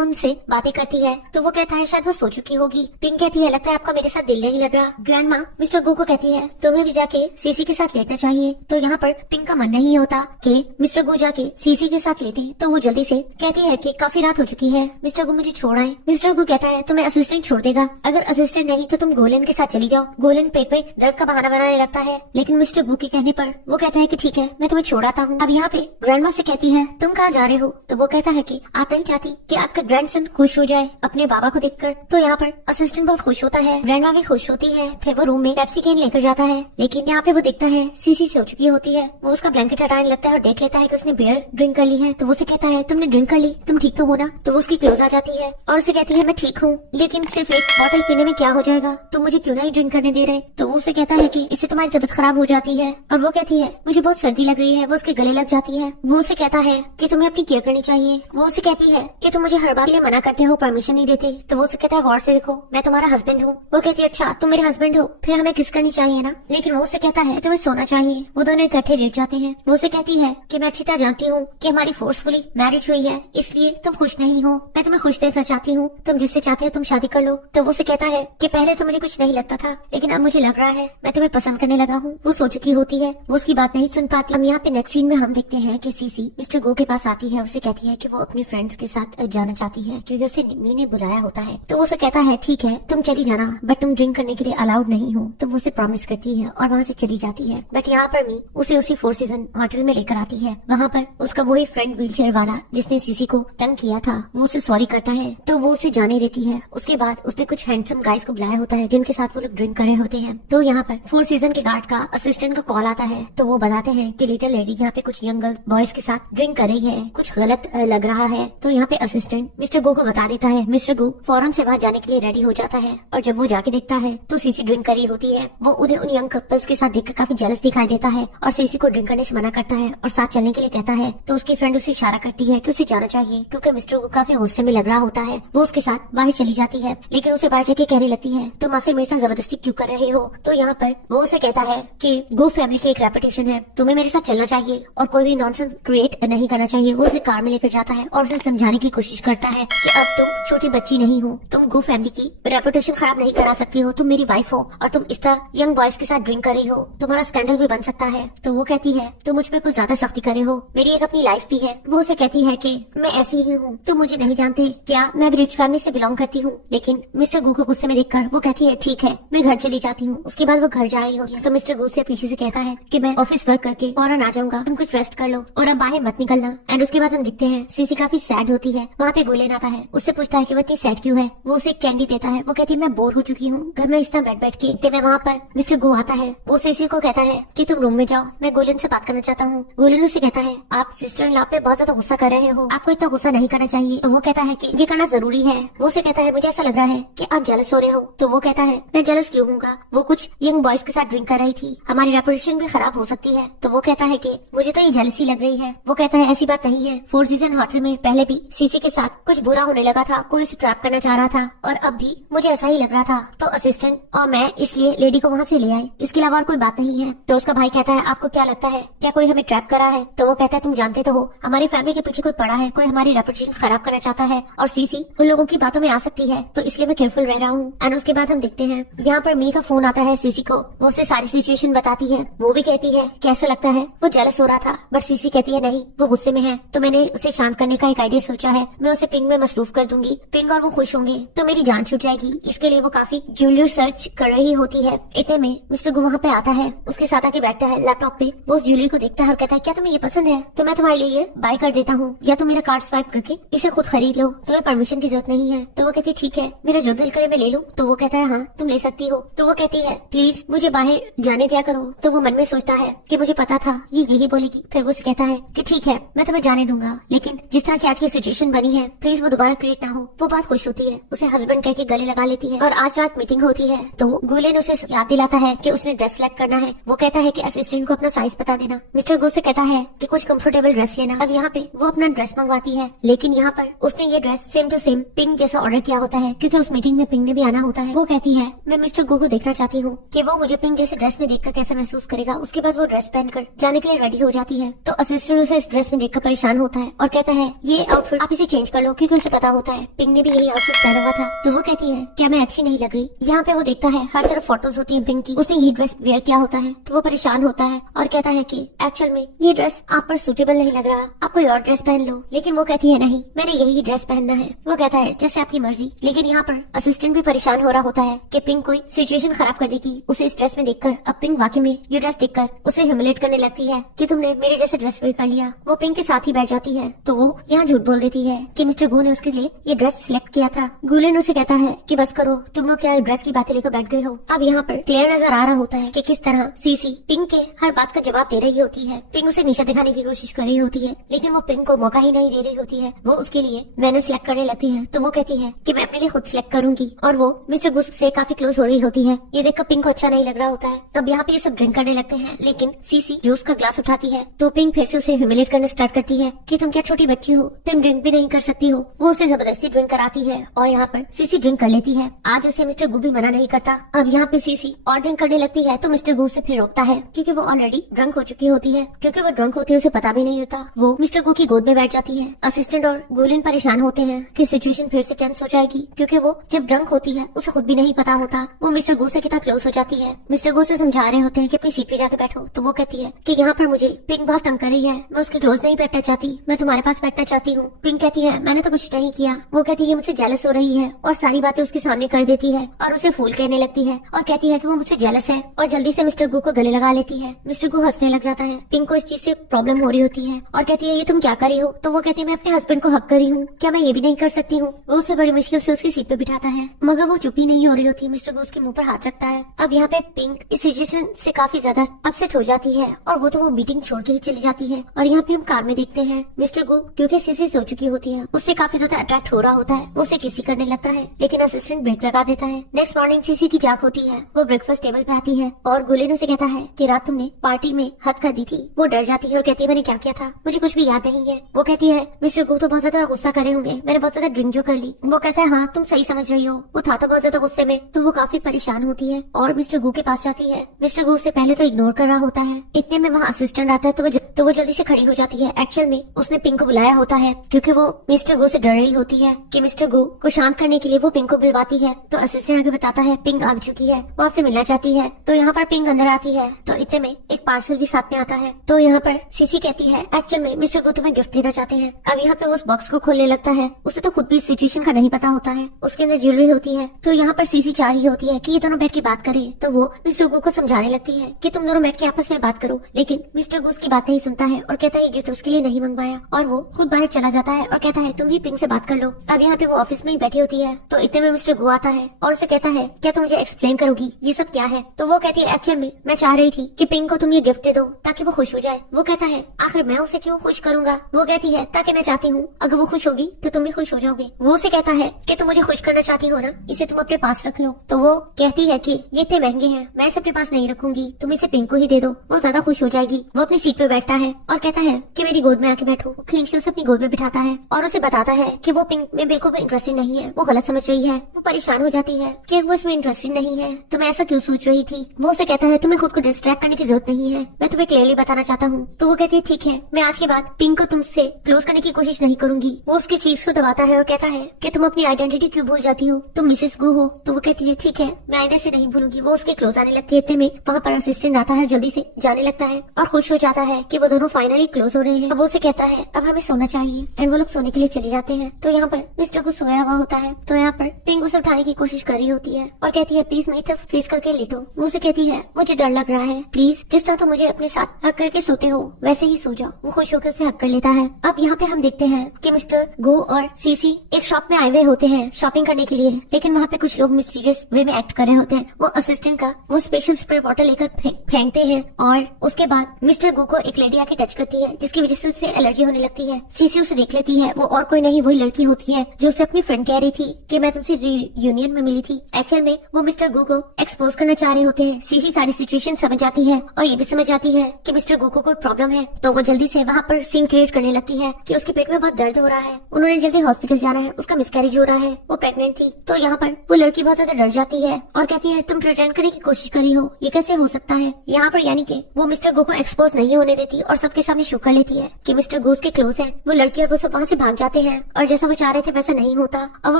उनसे बातें करती है तो वो कहता है शायद वो सो चुकी होगी। पिंक कहती है लगता है आपका मेरे साथ दिल नहीं लग रहा। ग्रैंडमा मिस्टर गो को कहती है तुम्हें भी जाके सीसी के साथ लेटना चाहिए। तो यहाँ पर पिंक का मन नहीं होता कि मिस्टर गो जाके सीसी के साथ लेटे, तो वो जल्दी से कहती है कि काफी रात हो चुकी है, मिस्टर गो मुझे छोड़ आए। मिस्टर गो कहता है तुम्हें असिस्टेंट छोड़ देगा, अगर असिस्टेंट नहीं तो तुम गोलन के साथ चली जाओ। गोलन पेट पे दर्द का बहाना बनाने लगता है लेकिन मिस्टर गो के कहने पर वो कहता है कि ठीक है मैं तुम्हें छोड़ आता हूँ। अब यहाँ पे ग्रैंडमा से कहती है तुम कहाँ जा रहे हो, तो वो कहता है कि आप नहीं चाहती कि आपका ग्रैंडसन खुश हो जाए अपने बाबा को देखकर। तो यहाँ पर असिस्टेंट बहुत खुश होता है, ग्रैंडमा भी खुश होती है। फिर वो रूम में पेप्सी कैन लेकर जाता है लेकिन यहाँ पे वो देखता है सीसी सो चुकी होती है। वो उसका ब्लैंकेट हटाने लगता है और देख लेता है कि उसने बियर ड्रिंक कर ली है। तो वो उसे कहता है तुमने ड्रिंक कर ली, तुम ठीक तो हो ना। तो वो उसकी क्लोज आ जाती है और उसे कहती है मैं ठीक हूँ, लेकिन सिर्फ एक बॉटल पीने में क्या हो जाएगा, तुम मुझे क्यों नहीं ड्रिंक करने दे रहे। तो वो उसे कहता है कि इससे तुम्हारी तबीयत खराब हो जाती है। और वो कहती है मुझे बहुत सर्दी लग रही है, वो उसके गले लग जाती है। वो उसे कहता है कि तुम्हें अपनी केयर करनी चाहिए। वो उसे कहती है कि तुम मुझे हर बार ये मना करते हो, परमिशन नहीं देते। तो वो उसे कहता है गौर से देखो मैं तुम्हारा हस्बैंड हूँ। वो कहती है अच्छा तुम मेरे हस्बैंड हो, फिर हमें किस करनी चाहिए ना। लेकिन वो उसे कहता है तुम्हें सोना चाहिए। वो दोनों इकट्ठे लेट जाते हैं। वो उसे कहती है कि मैं अच्छी तरह जानती हूँ कि हमारी फोर्सफुली मैरिज हुई है, इसलिए तुम खुश नहीं हो, मैं तुम्हें खुश देखना चाहती हूँ, तुम जिससे चाहते हो तुम शादी कर लो। तो वो उसे कहता है कि पहले तो मुझे कुछ नहीं लगता था लेकिन अब मुझे लग रहा है मैं तुम्हें पसंद करने लगा हूँ। वो सो चुकी होती है, वो उसकी बात नहीं सुन पाती। हम यहाँ पे नेक्स्ट सीन में हम देखते हैं कि सीसी मिस्टर गो के पास आती है, उसे कहती है कि वो अपने फ्रेंड्स के साथ जाना चाहती है क्योंकि उसे मी ने बुलाया होता है। तो वो उसे कहता है ठीक है तुम चली जाना बट तुम ड्रिंक करने के लिए अलाउड नहीं हो। तो वो उसे प्रॉमिस करती है और वहाँ से चली जाती है। बट यहाँ पर मी उसे उसी फोर सीजन होटल में लेकर आती है। वहाँ पर उसका वही फ्रेंड व्हीलचेयर वाला जिसने सीसी को तंग किया था वो उसे सॉरी करता है तो वो उसे जाने देती है। उसके बाद बाद उसने कुछ हैंडसम गाइस को बुलाया होता है जिनके साथ वो लोग ड्रिंक कर रहे होते हैं। तो यहाँ पर 4 सीजन के गार्ड का असिस्टेंट का कॉल आता है, तो वो बताते हैं कि लिटिल लेडी यहाँ पे कुछ यंग गर्ल बॉयज के साथ ड्रिंक कर रही है, कुछ गलत लग रहा है। तो यहाँ पे असिस्टेंट मिस्टर गो को बता देता है। मिस्टर गो फौरन से वहाँ जाने के लिए रेडी हो जाता है और जब वो जाके देखता है तो सीसी ड्रिंक करी होती है। वो उन्हें उन यंग कपल्स के साथ देखकर काफी जेलस दिखाई देता है और सीसी को ड्रिंक करने से मना करता है और साथ चलने के लिए कहता है। तो उसकी फ्रेंड उसे इशारा करती है कि उसे जाना चाहिए क्योंकि मिस्टर गो काफी गुस्से में लग रहा होता है। वो उसके साथ बाहर चली जाती है, लेकिन उसे बाहर जाके कहने लगती है तुम आखिर मेरे साथ जबरदस्ती क्यों कर रहे हो। तो यहाँ पर वो उसे कहता है कि गो फैमिली की एक रेपुटेशन है, तुम्हें मेरे साथ चलना चाहिए और कोई भी नॉनसेंस क्रिएट नहीं करना चाहिए। वो उसे कार में लेकर जाता है और उसे समझाने की कोशिश करता है कि अब तुम छोटी बच्ची नहीं हो, तुम गो फैमिली की रेपुटेशन खराब नहीं करा सकती हो, तुम मेरी वाइफ हो और तुम इस तरह यंग बॉयज के साथ ड्रिंक कर रही हो, तुम्हारा स्कैंडल भी बन सकता है। तो वो कहती है तुम मुझ पर कुछ ज्यादा सख्ती कर रहे हो, मेरी एक अपनी लाइफ भी है। वो उसे कहती है कि मैं ऐसी ही हूँ, तुम मुझे नहीं जानते क्या, मैं भी रिच फैमिली से बिलोंग करती हूँ। लेकिन मिस्टर गू को गुस्से में देखकर वो कहती है ठीक है मैं घर चली जाती हूँ। उसके बाद वो घर जा रही होती है तो मिस्टर गू से पीछे से कहता है कि मैं ऑफिस वर्क करके फौरन आ जाऊंगा, तुम कुछ रेस्ट कर लो और अब बाहर मत निकलना। एंड उसके बाद हम दिखते हैं सीसी काफी सैड होती है। वहाँ पे गोलेन आता है, उससे पूछता है कि वो इतनी सैड क्यों है। वो उसे एक कैंडी देता है। वो कहती है मैं बोर हो चुकी हूँ घर में इस तरह बैठ के। तब वहाँ पर मिस्टर गो आता है, वो सीसी को कहता है कि तुम रूम में जाओ, मैं गोलेन से बात करना चाहता हूँ। गोलेन उसे कहता है आप सिस्टर इन लॉ पे बहुत ज्यादा गुस्सा कर रहे हो, आपको इतना गुस्सा नहीं करना चाहिए। तो वो कहता है कि ये करना जरूरी है। वो उसे कहता है मुझे ऐसा लग रहा है कि आप जेलस हो रहे हो। तो वो कहता है मैं जेलस क्यों हूँगा, वो कुछ यंग बॉयज के साथ ड्रिंक कर रही थी, हमारी रेपुटेशन भी खराब हो सकती है। तो वो कहता है कि मुझे तो ये जेलसी लग रही है। वो कहता है ऐसी बात नहीं है, 4 सीजन होटल में पहले भी सीसी के साथ कुछ बुरा होने लगा था, कोई उसे ट्रैप करना चाह रहा था और अब भी मुझे ऐसा ही लग रहा था। तो असिस्टेंट और मैं इसलिए लेडी को वहाँ से ले आए, इसके अलावा और कोई बात नहीं है। तो उसका भाई कहता है आपको क्या लगता है क्या कोई हमें ट्रैप करा है। तो वो कहता है तुम जानते तो हो हमारी फैमिली के पीछे कोई पड़ा है, कोई हमारी रेपुटेशन खराब करना चाहता है और सीसी उन लोगों की बातों में आ सकती है, तो इसलिए मैं केयरफुल रह रहा हूँ। एंड उसके बाद हम देखते हैं यहाँ पर मी का फोन आता है सीसी को, वो उसे सारी सिचुएशन बताती है। वो भी कहती है कैसा लगता है, वो जेलस हो रहा था बट सीसी कहती है नहीं वो गुस्से में है, तो मैंने उसे शांत करने का एक आइडिया सोचा है, मैं उसे पिंग में मसरूफ कर दूंगी, पिंग और वो खुश होंगे तो मेरी जान छूट जाएगी। इसके लिए वो काफी ज्वेलरी सर्च कर रही होती है। इतने में मिस्टर गो वहाँ पे आता है, उसके साथ आके बैठता है लैपटॉप पे। वो उस ज्वेलरी को देखता है और कहता है क्या तुम्हें ये पसंद है तो मैं तुम्हारे लिए ये बाय कर देता हूँ, या तुम मेरा कार्ड स्वाइप करके इसे खुद खरीद लो, तुम्हें परमिशन की जरूरत नहीं है। तो वो कहती है ठीक है मेरा जो दिल करे मैं ले लूँ। तो वो कहता है हाँ तुम ले सकती हो। तो वो कहती है प्लीज मुझे बाहर जाने दिया करो। तो वो मन में सोचता है कि मुझे पता था ये यही बोलेगी। फिर वो कहता है कि ठीक है मैं तुम्हें जाने दूंगा, लेकिन जिस तरह की आज की सिचुएशन बनी है प्लीज वो दोबारा क्रिएट ना हो। वो बहुत खुश होती है, उसे हस्बैंड कह के गले लगा लेती है और आज रात मीटिंग होती है। तो गोलेन उसे याद दिलाता है कि उसने ड्रेस सेलेक्ट करना है। वो कहता है कि असिस्टेंट को अपना साइज बता देना। मिस्टर गो से कहता है कि कुछ कंफर्टेबल ड्रेस लेना। अब यहाँ पे वो अपना ड्रेस मंगवाती है, लेकिन यहाँ पर उसने ये dress same to same pink जैसा ऑर्डर किया होता है क्योंकि उस मीटिंग में पिंक ने भी आना होता है। वो कहती है मैं मिस्टर गो को देखना चाहती हूँ कि वो मुझे पिंक जैसे ड्रेस में देखकर कैसा महसूस करेगा। उसके बाद वो ड्रेस पहनकर जाने के लिए रेडी हो जाती है। तो असिस्टेंट उसे इस ड्रेस में देखकर परेशान होता है और कहता है ये आउटफिट आप इसे चेंज कर लो, क्योंकि उसे पता होता है पिंक ने भी यही आउटफिट पहना हुआ था। तो वो कहती है क्या मैं अच्छी नहीं लग रही। यहाँ पे वो देखता है हर तरफ फोटोज होती है पिंक की, उसने ये ड्रेस वेयर किया होता है। तो वो परेशान होता है और कहता है कि एक्चुअल में ये ड्रेस आप पर सूटेबल नहीं लग रहा, आप कोई और ड्रेस पहन लो। लेकिन वो कहती है नहीं मैंने यही ड्रेस पहनना है। वो कहता है जैसे आपकी मर्जी। लेकिन यहाँ पर असिस्टेंट भी परेशान हो रहा होता है कि पिंक कोई सिचुएशन खराब कर देगी उसे इस ड्रेस में देखकर। अब पिंक वाकई में ये ड्रेस देखकर उसे ह्यूमिलेट करने लगती है कि तुमने मेरे जैसे ड्रेस वेयर कर लिया। वो पिंक के साथ ही बैठ जाती है। तो वो यहाँ झूठ बोल देती है कि मिस्टर गो ने उसके लिए ये ड्रेस सिलेक्ट किया था। गुलेन उसे कहता है कि बस करो, तुम लोग क्या ड्रेस की बातें लेकर बैठ गए हो। अब यहाँ पर क्लियर नजर आ रहा होता है कि किस तरह सीसी पिंक के हर बात का जवाब दे रही होती है। पिंक उसे नीचा दिखाने की कोशिश कर रही होती है, लेकिन वो पिंक को मौका ही नहीं दे रही होती है। वो उसके लिए मैंने सिलेक्ट करने लगती है। तो वो कहती है कि मैं अपने लिए खुद सिलेक्ट करूंगी और वो मिस्टर गुस से काफी क्लोज हो रही होती है। ये देखकर पिंक को अच्छा नहीं लग रहा होता है। अब यहाँ पे ये सब ड्रिंक करने लगते हैं, लेकिन सीसी जूस का ग्लास उठाती है तो पिंक फिर से उसे ह्यूमिलेट करना स्टार्ट करती है कि तुम क्या छोटी बच्ची हो, तुम ड्रिंक भी नहीं कर सकती हो। वो उसे जबरदस्ती ड्रिंक कराती है और यहाँ पर सीसी ड्रिंक कर लेती है। आज उसे मिस्टर गू भी मना नहीं करता। अब यहाँ पे सीसी और ड्रिंक करने लगती है तो मिस्टर गू से फिर रोकता है क्योंकि वो ऑलरेडी ड्रंक हो चुकी होती है। क्योंकि वो ड्रंक होती है उसे पता भी नहीं होता। वो मिस्टर गू की गोद में बैठ जाती है। असिस्टेंट और गोलिन परेशान होते हैं कि सिचुएशन फिर से टेंस हो जाएगी, क्योंकि वो जब ड्रंक होती है उसे खुद भी नहीं पता होता वो मिस्टर गू से कितना क्लोज हो जाती है। मिस्टर गू से समझा रहे होते हैं कि अपनी सीट पे जाकर बैठो। तो वो कहती है कि यहाँ पर मुझे पिंक बहुत तंग कर रही है, मैं उसके क्लोज नहीं बैठना चाहती, मैं तुम्हारे पास बैठना चाहती हूँ। पिंक कहती है मैंने तो कुछ नहीं किया। वो कहती है मुझसे जेलस हो रही है और सारी बातें उसके सामने कर देती है और उसे फूल कहने लगती है और कहती है कि वो मुझसे जेलस है और जल्दी से मिस्टर गू को गले लगा लेती है। मिस्टर गू हंसने लग जाता है। पिंक को इस चीज से प्रॉब्लम हो रही होती है और कहती है ये तुम क्या कर रही हो। तो वो कहती है मैं अपने हस्बैंड को हक कर रही हूँ, क्या मैं ये भी नहीं कर सकती हूँ। वो उससे बड़ी मुश्किल से उसकी सीट सीट पे बिठाता है, मगर वो चुप ही नहीं हो रही होती। मिस्टर गू उसके मुंह पर हाथ रखता है। अब यहाँ पे पिंक इस सिचुएशन से काफी ज्यादा अपसेट हो जाती है और वो तो वो मीटिंग छोड़ के ही चली जाती है। और यहाँ पे हम कार में देखते हैं मिस्टर गू, क्योंकि सीसी सो चुकी होती है, उससे काफी ज्यादा अट्रैक्ट हो रहा होता है, वो उसे किसी करने लगता है, लेकिन असिस्टेंट ब्रेक लगा देता है। नेक्स्ट मॉर्निंग सीसी की जाग होती है, वो ब्रेकफास्ट टेबल पे आती है और गुलेन उसे कहता है कि रात तुमने पार्टी में हद कर दी थी। वो डर जाती है और कहती है मैंने क्या किया था, मुझे कुछ भी याद नहीं है। वो कहती है मिस्टर गू तो बहुत ज्यादा गुस्सा करे होंगे, मैंने बहुत ज्यादा ड्रिंक जो कर ली। वो कहता है हाँ तुम सही समझ रही हो, वो था तो बहुत ज्यादा गुस्से में। तो वो काफी परेशान होती है और मिस्टर गू के पास जाती है। मिस्टर गू उसे पहले तो इग्नोर कर रहा होता है, इतने में वहाँ असिस्टेंट आता है तो वो जल्दी से खड़ी हो जाती है। एक्चुअल में उसने पिंक को बुलाया होता है क्योंकि वो मिस्टर गू से डर रही होती है कि मिस्टर गू को शांत करने के लिए वो पिंक को बुलवाती है। तो असिस्टेंट आगे बताता है पिंक आ चुकी है, वो आपसे मिलना चाहती है। तो यहाँ पर पिंक अंदर आती है तो इतने में एक पार्सल भी साथ में आता है। तो यहाँ पर सीसी कहती है एक्चुअल में मिस्टर गू तुम्हें गिफ्ट देना चाहते हैं। अब यहाँ पे वो उस बॉक्स को खोलने लगता है, उसे तो खुद भी सिचुएशन का नहीं पता होता है, उसके अंदर ज्वेलरी होती है। तो यहाँ पर सीसी चाह रही होती है कि ये दोनों बैठ के बात करें, तो वो मिस्टर गू को समझाने लगती है कि तुम दोनों बैठ के आपस में बात करो, लेकिन मिस्टर गू उसकी बात नहीं सुनता है और कहता है गिफ्ट उसके लिए नहीं मंगवाया, और वो खुद बाहर चला जाता है और कहता है तुम भी पिंक से बात कर लो। अब यहाँ पे वो ऑफिस में ही बैठी होती है तो इतने में मिस्टर गू आता है और उसे कहता है क्या तुम मुझे एक्सप्लेन करोगी ये सब क्या है। तो वो कहती है एक्चुअल में मैं चाह रही थी कि पिंक को तुम ये गिफ्ट दे दो ताकि वो खुश हो जाए। वो कहता है आखिर मैं उसे क्यों खुश करूंगा। वो कहती है ताकि मैं चाहती हूँ अगर वो खुश होगी तो तुम भी खुश हो जाओगे। वो उसे कहता है कि तुम मुझे खुश करना चाहती हो ना, इसे तुम अपने पास रख लो। तो वो कहती है कि ये इतने महंगे हैं, मैं इसे अपने पास नहीं रखूंगी, तुम इसे पिंक को ही दे दो, वो ज्यादा खुश हो जाएगी। वो अपनी सीट पे बैठता है और कहता है कि मेरी गोद में आके बैठो। वो खींच के उसे अपनी गोद में बिठाता है और उसे बताता है कि वो पिंक में बिल्कुल भी इंटरेस्टेड नहीं है, वो गलत समझ रही है। वो परेशान हो जाती है कि वो इसमें इंटरेस्टेड नहीं है, तो मैं ऐसा क्यों सोच रही थी। वो उसे कहता है तुम्हें खुद को डिस्ट्रैक्ट करने की जरूरत नहीं है, मैं तुम्हें क्लियरली बताना चाहता हूँ। तो वो कहती है ठीक है, मैं आज के बाद पिंक को तुमसे क्लोज करने की कोशिश नहीं करूंगी। वो उसकी चीज को दबाता है और कहता है कि तुम अपनी आइडेंटिटी क्यों भूल जाती हो, तुम मिसेस गू हो। तो वो कहती है ठीक है, मैं आइंदा से नहीं भूलूंगी। वो उसके क्लोज आने लगती है, इतने में वहाँ पर असिस्टेंट आता है, जल्दी से जाने लगता है और खुश हो जाता है कि वो दोनों फाइनली क्लोज हो रहे हैं। अब वो उसे कहता है अब हमें सोना चाहिए, एंड वो लोग सोने के लिए चले जाते हैं। तो यहाँ पर मिस्टर गू सोया हुआ होता है, तो यहाँ पर पिंक उसे उठाने की कोशिश कर रही होती है और कहती है प्लीज मेरी तरफ फेस करके लेटो। वो उसे कहती है मुझे डर लग रहा है, प्लीज जिस तरह तुम मुझे अपने साथ हक करके सोते हो वैसे ही सो जाओ। वो खुश होकर उसे हक कर लेता है। अब यहाँ पे हम देखते हैं कि मिस्टर गो और सीसी एक शॉप में आए हुए होते हैं शॉपिंग करने के लिए, लेकिन वहाँ पे कुछ लोग मिस्टीरियस वे में एक्ट कर रहे होते हैं। वो असिस्टेंट का वो स्पेशल स्प्रे बॉटल लेकर फेंकते हैं और उसके बाद मिस्टर गो को एक लेडी आके टच करती है जिसकी वजह से उससे एलर्जी होने लगती है। सीसी उसे देख लेती है, वो और कोई नहीं वही लड़की होती है जो उसे अपनी फ्रेंड कह रही थी कि मैं तुमसे यूनियन में मिली थी। एक्चुअल में वो मिस्टर गो को एक्सपोज करना चाह रहे होते हैं। सीसी सारी सिचुएशन समझ जाती है और ये भी समझ जाती है कि मिस्टर गो को कोई प्रॉब्लम है, तो वो जल्दी से वहाँ पर सीन क्रिएट करने लगती है कि उसके पेट में बहुत दर्द हो रहा है, उन्होंने जल्दी हॉस्पिटल जाना है, उसका मिसकैरेज हो रहा है, वो प्रेग्नेंट थी। तो यहाँ पर वो लड़की बहुत ज्यादा डर जाती है और कहती है तुम प्रिटेंड करने की कोशिश करी हो, ये कैसे हो सकता है। यहाँ पर यानी कि वो मिस्टर गो को एक्सपोज नहीं होने देती और सबके सामने शो कर लेती है कि मिस्टर गो के क्लोज है। वो लड़की और वो सब वहाँ से भाग जाते हैं और जैसा वो चाह रहे थे वैसा नहीं होता और वो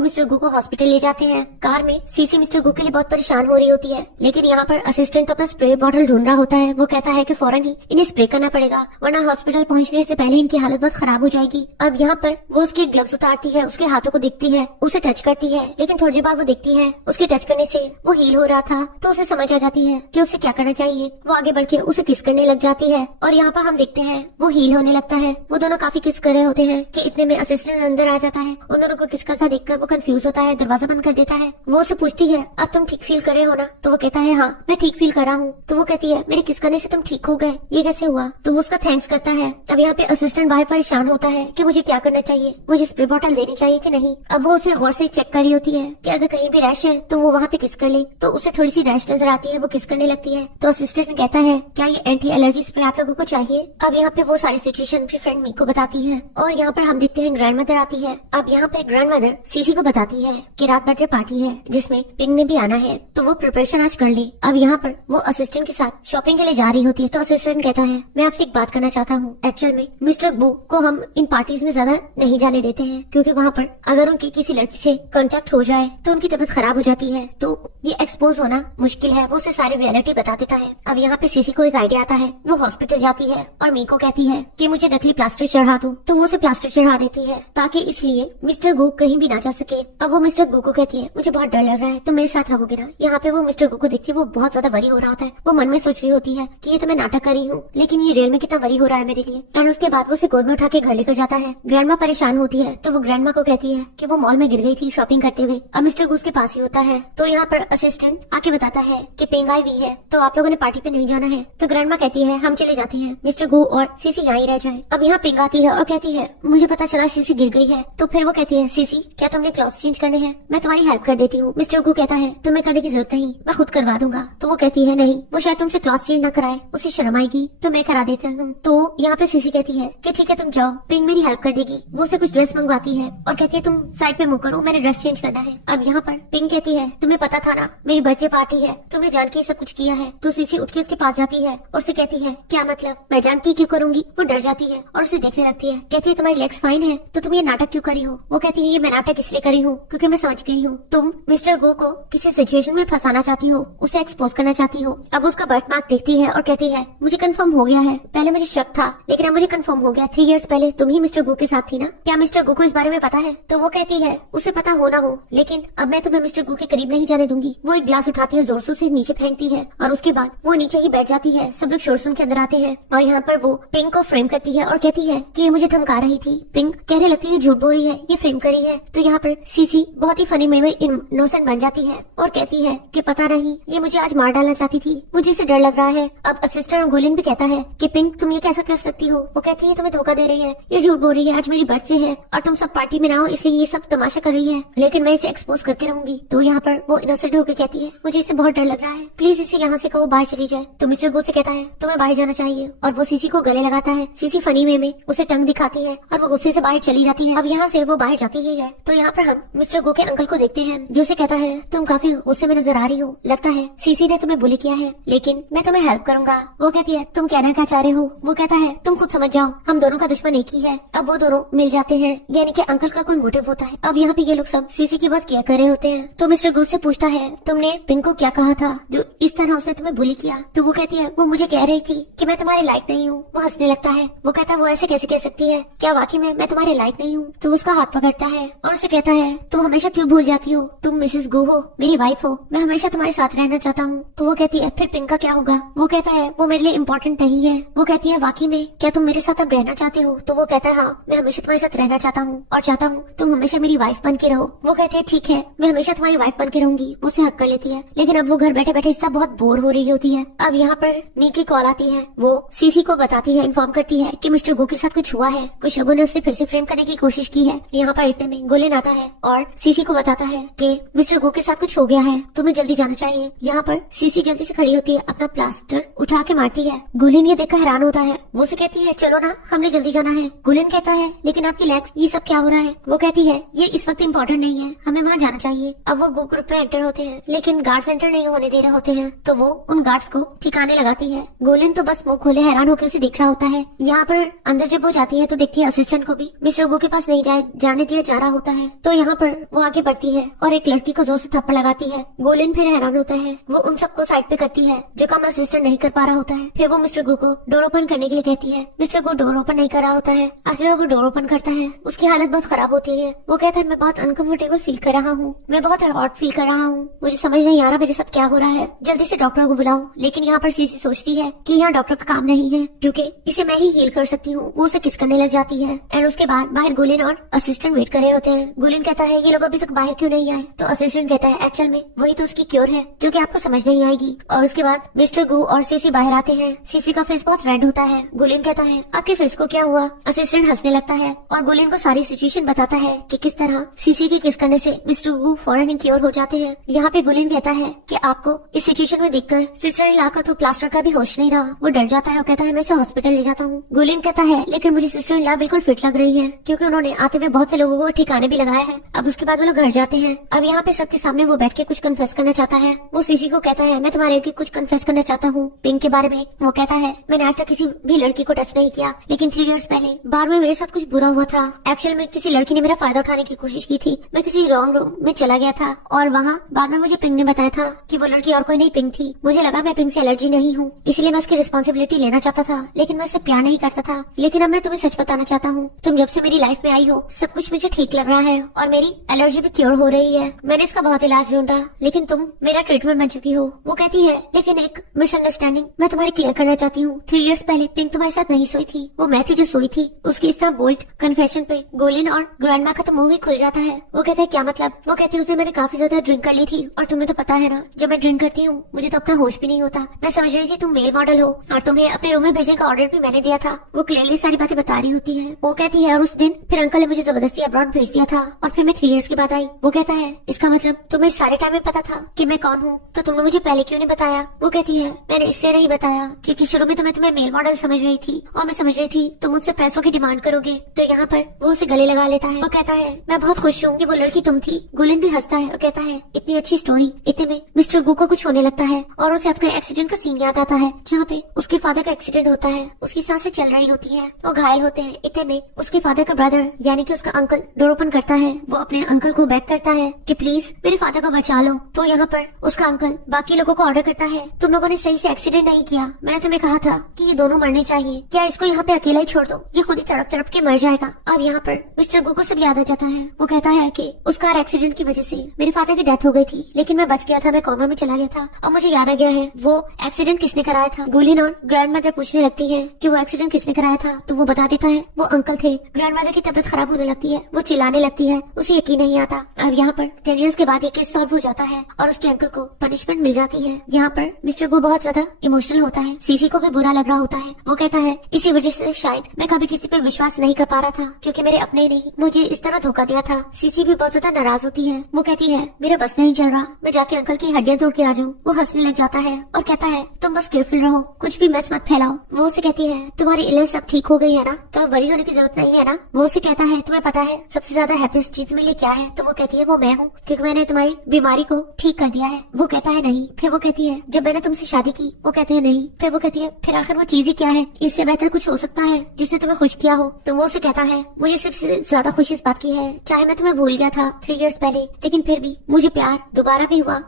मिस्टर गो को हॉस्पिटल ले जाते हैं। कार में सीसी मिस्टर गो के लिए बहुत परेशान हो रही होती है, लेकिन यहाँ पर असिस्टेंट अपना स्प्रे बॉटल ढूंढ रहा होता है। वो कहता है कि फौरन ही इन्हें स्प्रे करना पड़ेगा वरना हॉस्पिटल पहुँचने से पहले इनकी हालत बहुत खराब हो जाएगी। अब यहाँ पर वो उसके ग्लव्स उतारती है, उसके हाथों को देखती है, उसे टच करती है, लेकिन थोड़ी देर बाद वो देखती है उसके टच करने से वो हील हो रहा था, तो उसे समझ आ जाती है कि उसे क्या करना चाहिए। वो आगे बढ़ के उसे किस करने लग जाती है और यहाँ पर हम देखते हैं वो हील होने लगता है। वो दोनों काफी किस कर रहे होते हैं कि इतने में असिस्टेंट अंदर आ जाता है। उन दोनों को किस करता देखकर वो कंफ्यूज होता है, दरवाजा बंद कर देता है। वो उसे पूछती है अब तुम ठीक फील कर रहे हो ना। तो वो कहता है हाँ मैं ठीक फील कर रहा हूँ। तो वो कहती है मेरे किस करने से तुम ठीक हो गए, ये कैसे हुआ। तो वो उसका थैंक्स करता है। अब यहाँ पे असिस्टेंट बाहर परेशान होता है कि मुझे क्या करना चाहिए, मुझे स्प्रे बॉटल देनी चाहिए कि नहीं। अब वो उसे गौर से चेक कर रही होती है कि अगर कहीं भी रैश है तो वो वहाँ पे किस कर ले। तो उसे थोड़ी सी रैश नजर आती है, वो किस करने लगती है। तो असिस्टेंट कहता है क्या ये एंटी एलर्जी स्प्रे आप लोगों को चाहिए। अब यहाँ पे वो सारी सिचुएशन अपनी फ्रेंड मीक को बताती है और यहाँ पर हम देखते हैं ग्रैंड मदर आती है। अब यहाँ पे ग्रैंड मदर सीसी को बताती है कि रात बर्थडे पार्टी है जिसमें पिंक ने भी आना है, तो वो प्रिपरेशन आज कर ली। अब यहाँ पर वो असिस्टेंट के साथ शॉपिंग के लिए जा रही होती है। तो असिस्टेंट कहता है मैं आपसे एक बात करना चाहता हूँ। एक्चुअल में मिस्टर बू को हम इन पार्टीज में ज्यादा नहीं जाने देते हैं क्योंकि वहाँ पर अगर उनकी किसी लड़की से कांटेक्ट हो जाए तो उनकी तबीयत खराब हो जाती है, तो ये एक्सपोज होना मुश्किल है। वो उसे सारी रियलिटी बता देता है। अब यहाँ पे सीसी को एक आइडिया आता है, वो हॉस्पिटल जाती है और मीक को कहती है कि मुझे नकली प्लास्टर चढ़ा दो। तो वो उसे प्लास्टर चढ़ा देती है ताकि इसलिए मिस्टर गो कहीं भी ना जा सके। अब वो मिस्टर गो को कहती है मुझे बहुत डर लग रहा है, तो मेरे साथ रहोगे ना। यहाँ पे वो मिस्टर गो को देखती है, वो बहुत ज्यादा वरी हो रहा होता है। वो मन में सोच रही होती है कि ये तो मैं नाटक कर रही हूँ, लेकिन ये रियल में कितना वरी हो रहा है मेरे लिए। और उसके बाद वो उसे गोद में उठा के घर लेकर जाता है। ग्रैंडमा परेशान होती है तो वो ग्रैंडमा को कहती है कि वो मॉल में गिर गई थी शॉपिंग करते हुए अब मिस्टर गूस के पास ही होता है। तो यहाँ पर असिस्टेंट आके बताता है कि पिंग आई हुई है, तो आप लोगों ने पार्टी पे नहीं जाना है। तो ग्रैंड माँ कहती है हम चले जाते हैं, मिस्टर गू और सीसी यहाँ ही रह जाए। अब यहाँ पिंग आती है और कहती है मुझे पता चला सीसी गिर गई है। तो फिर वो कहती है सीसी क्या तुमने क्लॉथ्स चेंज करने हैं, मैं तुम्हारी हेल्प कर देती हूँ। मिस्टर गू कहता है तुम्हें करने की जरूरत नहीं, मैं खुद करवा दूंगा। तो वो कहती है नहीं, वो शायद तुमसे क्लॉथ्स चेंज न कराए, उसे शर्म आएगी, तो मैं करा देता हूँ। तो यहाँ पे सीसी कहती है कि ठीक है तुम जाओ, पिंग मेरी हेल्प कर देगी। वो उसे कुछ ड्रेस मंगवाती है और कहती है तुम साइड पे मुंह करो, मैंने ड्रेस चेंज करना है। अब यहाँ पर पिंग कहती है तुम्हें पता था ना मेरी बर्थडे पार्टी है, तुमने जान के सब कुछ किया है। तो सीसी उठ के उसके पास जाती है और उसे कहती है क्या मतलब, मैं जान के क्यों करूंगी। वो डर जाती है और उसे देखने लगती है। कहती है तुम्हारी लेग्स फाइन है, तो तुम ये नाटक क्यों करी हो। वो कहती है ये मैं नाटक इसलिए करी हूँ क्योंकि मैं समझ गई हूँ तुम मिस्टर गो को किसी सिचुएशन में फंसाना चाहती हो, उसे एक्सपोज करना चाहती हो। अब उसका बर्थ मार्क देखती है और कहती है मुझे कंफर्म हो गया है, पहले मुझे शक था लेकिन अब मुझे कंफर्म हो गया, 3 इयर्स पहले तुम ही मिस्टर गो के साथ थी ना, क्या मिस्टर गो को इस बारे में पता है। तो वो कहती है उसे पता हो ना हो, लेकिन अब मैं तुम्हें मिस्टर गो के करीब नहीं जाने दूंगी। वो एक ग्लास उठाती है और जोर से उसे नीचे फेंकती है और उसके बाद वो नीचे ही बैठ जाती है। सब लोग शोर सुन के अंदर आते हैं और यहाँ पर वो पिंक को फ्रेम करती है और कहती है कि ये मुझे धमका रही थी। पिंक कहने लगती है झूठ बोल रही है, ये फ्रेम करी है। तो यहाँ पर सीसी बहुत ही फनी में इनोसेंट बन जाती है और कहती है कि पता नहीं ये मुझे आज मार डालना चाहती थी, मुझे इसे डर लग रहा है। अब असिस्टेंट गोलिन भी कहता है कि पिंक तुम ये कैसा कर सकती हो। वो कहती है तुम्हें धोखा दे रही है, ये झूठ बोल रही है, आज मेरी बर्थडे है और तुम सब पार्टी में ना हो इसलिए ये सब तमाशा कर रही है, लेकिन मैं इसे एक्सपोज करके रहूंगी। तो यहाँ पर वो इनोसेंट होकर कहती है मुझे इससे बहुत डर लग रहा है, प्लीज इसे यहाँ से कहो बाहर चली जाए। तो मिस्टर गो से कहता है तुम्हें बाहर जाना चाहिए और वो सीसी को गले लगाता है। सीसी फनी वे में उसे टंग दिखाती है और वो गुस्से से बाहर चली जाती है। अब यहाँ से वो बाहर जाती ही है तो यहाँ पर हम मिस्टर गो के अंकल को देखते हैं जो उसे कहता है तुम काफी गुस्से में नजर आ रही हो, लगता है सीसी ने तुम्हें बुली किया है, लेकिन मैं तुम्हें हेल्प करूंगा। वो कहती है तुम कहना क्या चाह रहे हो। वो कहता है तुम खुद समझ जाओ, हम दोनों का दुश्मन एक ही है। अब वो दोनों मिल जाते हैं, यानी कि अंकल का कोई मोटिव होता है। अब यहाँ पे ये लोग सब सीसी की बात किया कर रहे होते हैं। तो मिस्टर गो से पूछता है तुमने पिंक को क्या कहा था जो इस तरह उसने तुम्हें बुली किया। तो वो कहती है वो मुझे कह रही थी कि मैं तुम्हारे लायक नहीं हूँ। वो हंसने लगता है। वो कहता है वो ऐसे कैसे कह सकती है, क्या वाकई में मैं तुम्हारे लायक नहीं हूँ। तो उसका हाथ पकड़ता है और उसे कहता है तुम हमेशा क्यों भूल जाती हो, तुम मिसेस गो हो, मेरी वाइफ हो, मैं हमेशा तुम्हारे साथ रहना चाहता हूँ। तो वो कहती है फिर पिंक का क्या होगा। वो कहता है वो मेरे लिए इम्पोर्टेंट नहीं है। वो कहती है वाकई में क्या तुम मेरे साथ अब रहना चाहते हो। तो वो कहता है हाँ मैं हमेशा तुम्हारे साथ रहना चाहता हूँ और चाहता हूँ तुम हमेशा मेरी वाइफ बन के रहो। वो कहते हैं ठीक है मैं हमेशा तुम्हारी वाइफ बन के रहूंगी। वो उसे हक कर लेती है, लेकिन अब वो घर बैठे बैठे इससे बहुत बोर हो रही होती है। अब यहाँ पर मी की कॉल आती है, वो सीसी को बताती है, इन्फॉर्म करती है कि मिस्टर गो के साथ कुछ हुआ है, कुछ लोगों ने उससे फिर से फ्रेम करने की कोशिश की है। यहाँ पर इतने में गोलिन आता है और सीसी को बताता है कि मिस्टर गो के साथ कुछ हो गया है, तुम्हें जल्दी जाना चाहिए। यहाँ पर सीसी जल्दी से खड़ी होती है, अपना प्लास्टर उठा के मारती है। गोलिन ये देखकर हैरान होता है। वो उसे कहती है चलो ना हमने जल्दी जाना है। गोलिन कहता है लेकिन आपकी लेग्स ये सब क्या हो रहा है। वो कहती है ये इस वक्त इम्पोर्टेंट नहीं है, हमें वहाँ जाना चाहिए। अब वो ग्रुप में एंटर होते हैं लेकिन गार्ड्स एंटर नहीं होने दे रहे होते हैं, तो वो उन गार्ड्स को ठिकाने लगाती है। गोलिन तो बस मुंह खोले हैरान होकर उसे देख रहा होता है। यहाँ पर अंदर जब वो जाती है तो देखती है असिस्टेंट को भी मिस्टर गो के पास नहीं जाने दिया जा रहा होता है। तो यहाँ पर वो आगे बढ़ती है और एक लड़की को जोर से थप्पड़ लगाती है। गोलिन फिर हैरान होता है। वो उन सबको साइड पे करती है जो काम असिस्टेंट नहीं कर पा रहा होता है। फिर वो मिस्टर गो को डोर ओपन करने के लिए कहती है। मिस्टर गो डोर ओपन नहीं कर रहा होता है। आखिर वो डोर ओपन करता है, उसकी हालत बहुत खराब होती है। वो कहता है मैं बहुत अनकंफर्टेबल फील कर रहा हूँ, मैं बहुत हॉट फील कर रहा हूँ, मुझे समझ नहीं आ रहा मेरे साथ क्या हो रहा है, जल्दी से डॉक्टर को बुलाओ। लेकिन यहाँ पर सीसी सोचती है कि यहाँ डॉक्टर का काम नहीं है क्योंकि इसे मैं ही हील कर सकती हूँ। वो उसे किस करने लग जाती है एंड उसके बाद बाहर गोलिन और असिस्टेंट वेट कर रहे होते हैं। गोलिन कहता है ये लोग अभी तक बाहर क्यों नहीं आए। तो असिस्टेंट कहता है एक्चुअल में वही तो उसकी क्योर है जो कि आपको समझ नहीं आएगी। और उसके बाद मिस्टर गो और सीसी बाहर आते हैं। सीसी का फेस बहुत रेड होता है। गोलिन कहता है आपके फेस को क्या हुआ। असिस्टेंट हंसने लगता है और गोलिन को सारी सिचुएशन बताता है कि किस तरह सीसी की किस करने से मिस्टर गो फौरन क्योर हो जाते हैं। यहाँ पे गोलिन कहता है कि आपको इस सिचुएशन में देखकर सिस्टर इन लॉ का तो प्लास्टर का भी होश नहीं रहा। वो डर जाता है और कहता है मैं इसे हॉस्पिटल ले जाता हूँ। गोलिन कहता है लेकिन मुझे सिस्टर इन लॉ बिल्कुल फिट लग रही है क्योंकि उन्होंने आते हुए बहुत से लोगों को ठिकाने भी लगाया है। अब उसके बाद वो लोग घर जाते हैं। अब यहाँ पे सबके सामने वो बैठ के कुछ कन्फेस करना चाहता है। वो सीसी को कहता है मैं तुम्हारे आगे कुछ कन्फेस करना चाहता हूँ पिंक के बारे में। वो कहता है मैंने आज तक किसी भी लड़की को टच नहीं किया, लेकिन 3 इयर्स पहले बार में मेरे साथ कुछ बुरा हुआ था। एक्चुअल में किसी लड़की ने मेरा फायदा उठाने की कोशिश की थी। मैं किसी रॉन्ग रूम में चला गया था और वहाँ बाद में मुझे पिंक ने बताया था कि वो लड़की और कोई नहीं पिंक थी। मुझे लगा मैं पिंक से एलर्जी नहीं हूँ, इसलिए मैं उसकी रिस्पॉन्सिबिलिटी लेना चाहता था, लेकिन मैं उससे प्यार नहीं करता था। लेकिन अब मैं तुम्हें सच बताना चाहता हूँ, तुम जब से मेरी लाइफ में आई हो सब कुछ मुझे ठीक लग रहा है और मेरी एलर्जी भी क्योर हो रही है। मैंने इसका बहुत इलाज ढूंढा लेकिन तुम मेरा ट्रीटमेंट बन चुकी हो। वो कहती है लेकिन एक मिसअंडरस्टैंडिंग मैं तुम्हारी क्लियर करना चाहती हूँ। 3 इयर्स पहले पिंक तुम्हारे साथ नहीं सोई थी, वो मैं थी जो सोई थी। उसकी इस तरह बोल्ट कन्फेशन पे गोलिन और ग्रैंडमा का तो मुंह ही खुल जाता है है। वो कहता है क्या मतलब? वो कहती है उस दिन मैंने काफी ज्यादा ड्रिंक कर ली थी और तुम्हें तो पता है ना, जब मैं ड्रिंक करती हूँ मुझे तो अपना होश भी नहीं होता। मैं समझ रही थी तुम मेल मॉडल हो और तुम्हें अपने रूम में भेजने का ऑर्डर भी मैंने दिया था। वो क्लियरली सारी बातें बता रही होती है। वो कहती है और उस दिन फिर अंकल ने मुझे जबरदस्ती अब्रॉड भेज दिया था और फिर मैं 3 इयर्स के बाद आई। वो कहता है इसका मतलब तुम्हें सारे टाइम में पता था कि मैं कौन हूँ, तो तुमने मुझे पहले क्यों नहीं बताया? वो कहती है मैंने इसलिए नहीं बताया क्योंकि शुरू में तो मैं तुम्हें मेल मॉडल समझ रही थी और मैं समझ रही थी तुम मुझसे पैसों की डिमांड करोगे, तो यहाँ पर वो उसे गले लगा लेता है। वो कहता है मैं बहुत खुश हूँ कि वो लड़की तुम थी। गुलिन भी हंसता है और कहता है इतनी अच्छी स्टोरी। इतने में मिस्टर गु को कुछ होने लगता है और उसे अपने एक्सीडेंट का सीन याद आता है जहाँ पे उसके फादर का एक्सीडेंट होता है। उसकी सांसें चल रही होती है, वो घायल होते हैं। इतने में उसके फादर का ब्रदर यानी कि उसका अंकल डोर ओपन करता है। वो अपने अंकल को बैक करता है कि प्लीज मेरे फादर को बचा लो। तो यहाँ पर उसका अंकल बाकी लोगों को ऑर्डर करता है तुम लोगों ने सही से एक्सीडेंट नहीं किया, मैंने तुम्हें कहा था कि ये दोनों मरने चाहिए, क्या इसको यहाँ पे अकेला ही छोड़ दो, ये खुद ही तड़प तड़प के मर जाएगा। अब यहाँ पर मिस्टर गु को सब याद आ जाता है। वो कहता है कि उस कार एक्सीडेंट की वजह से मेरे फादर की डेथ हो गई थी, लेकिन मैं बच गया था, मैं कोमा में चला गया था और मुझे याद आ गया है वो एक्सीडेंट किसने कराया था। गुलिन और ग्रैंड मदर पूछने लगती है कि वो एक्सीडेंट किसने कराया था, तो वो बता देता है वो अंकल थे। ग्रैंड मदर की तबीयत खराब होने लगती है, वो चिल्लाने लगती है, उसे यकीन नहीं आता। अब यहाँ पर 10 इयर्स के बाद ये केस सॉल्व हो जाता है और उसके अंकल को पनिशमेंट मिल जाती है। यहाँ पर मिस्टर गु बहुत ज्यादा इमोशनल होता है, सीसी को भी बुरा लग रहा होता है। वो कहता है इसी वजह से शायद मैं कभी किसी पे विश्वास नहीं कर पा रहा था क्योंकि मेरे अपने ने मुझे इस तरह धोखा दिया था। सीसी भी बहुत ज्यादा नाराज होती है। वो कहती है मेरा बस नहीं चल रहा, मैं जाके अंकल की हड्डियां तोड़ के आ जाऊँ। वो हंसने लग जाता है और कहता है तुम बस केयरफुल रहो, कुछ भी मैस मत फैलाओ। वो उसे कहती है तुम्हारी इलनेस अब ठीक हो गई है ना, तो वरी होने की जरूरत नहीं है ना। वो उसे कहता है तुम्हें पता है सबसे ज्यादा हैप्पीएस्ट चीज मेरे लिए क्या है, तो वो कहती है वो मैं हूँ क्योंकि मैंने तुम्हारी बीमारी को ठीक कर दिया है। वो कहता है नहीं। फिर वो कहती है जब मैंने तुमसे शादी की। वो कहते हैं नहीं। फिर वो कहती है फिर आखिर वो चीज ही क्या है, इससे बेहतर कुछ हो सकता है जिसने तुम्हें खुश किया हो। तो वो उसे कहता है मुझे सबसे ज्यादा खुशी इस बात की है, चाहे मैं तुम्हें भूल गया था 3 इयर्स पहले, लेकिन फिर भी मुझे प्यार दोबारा भी हुआ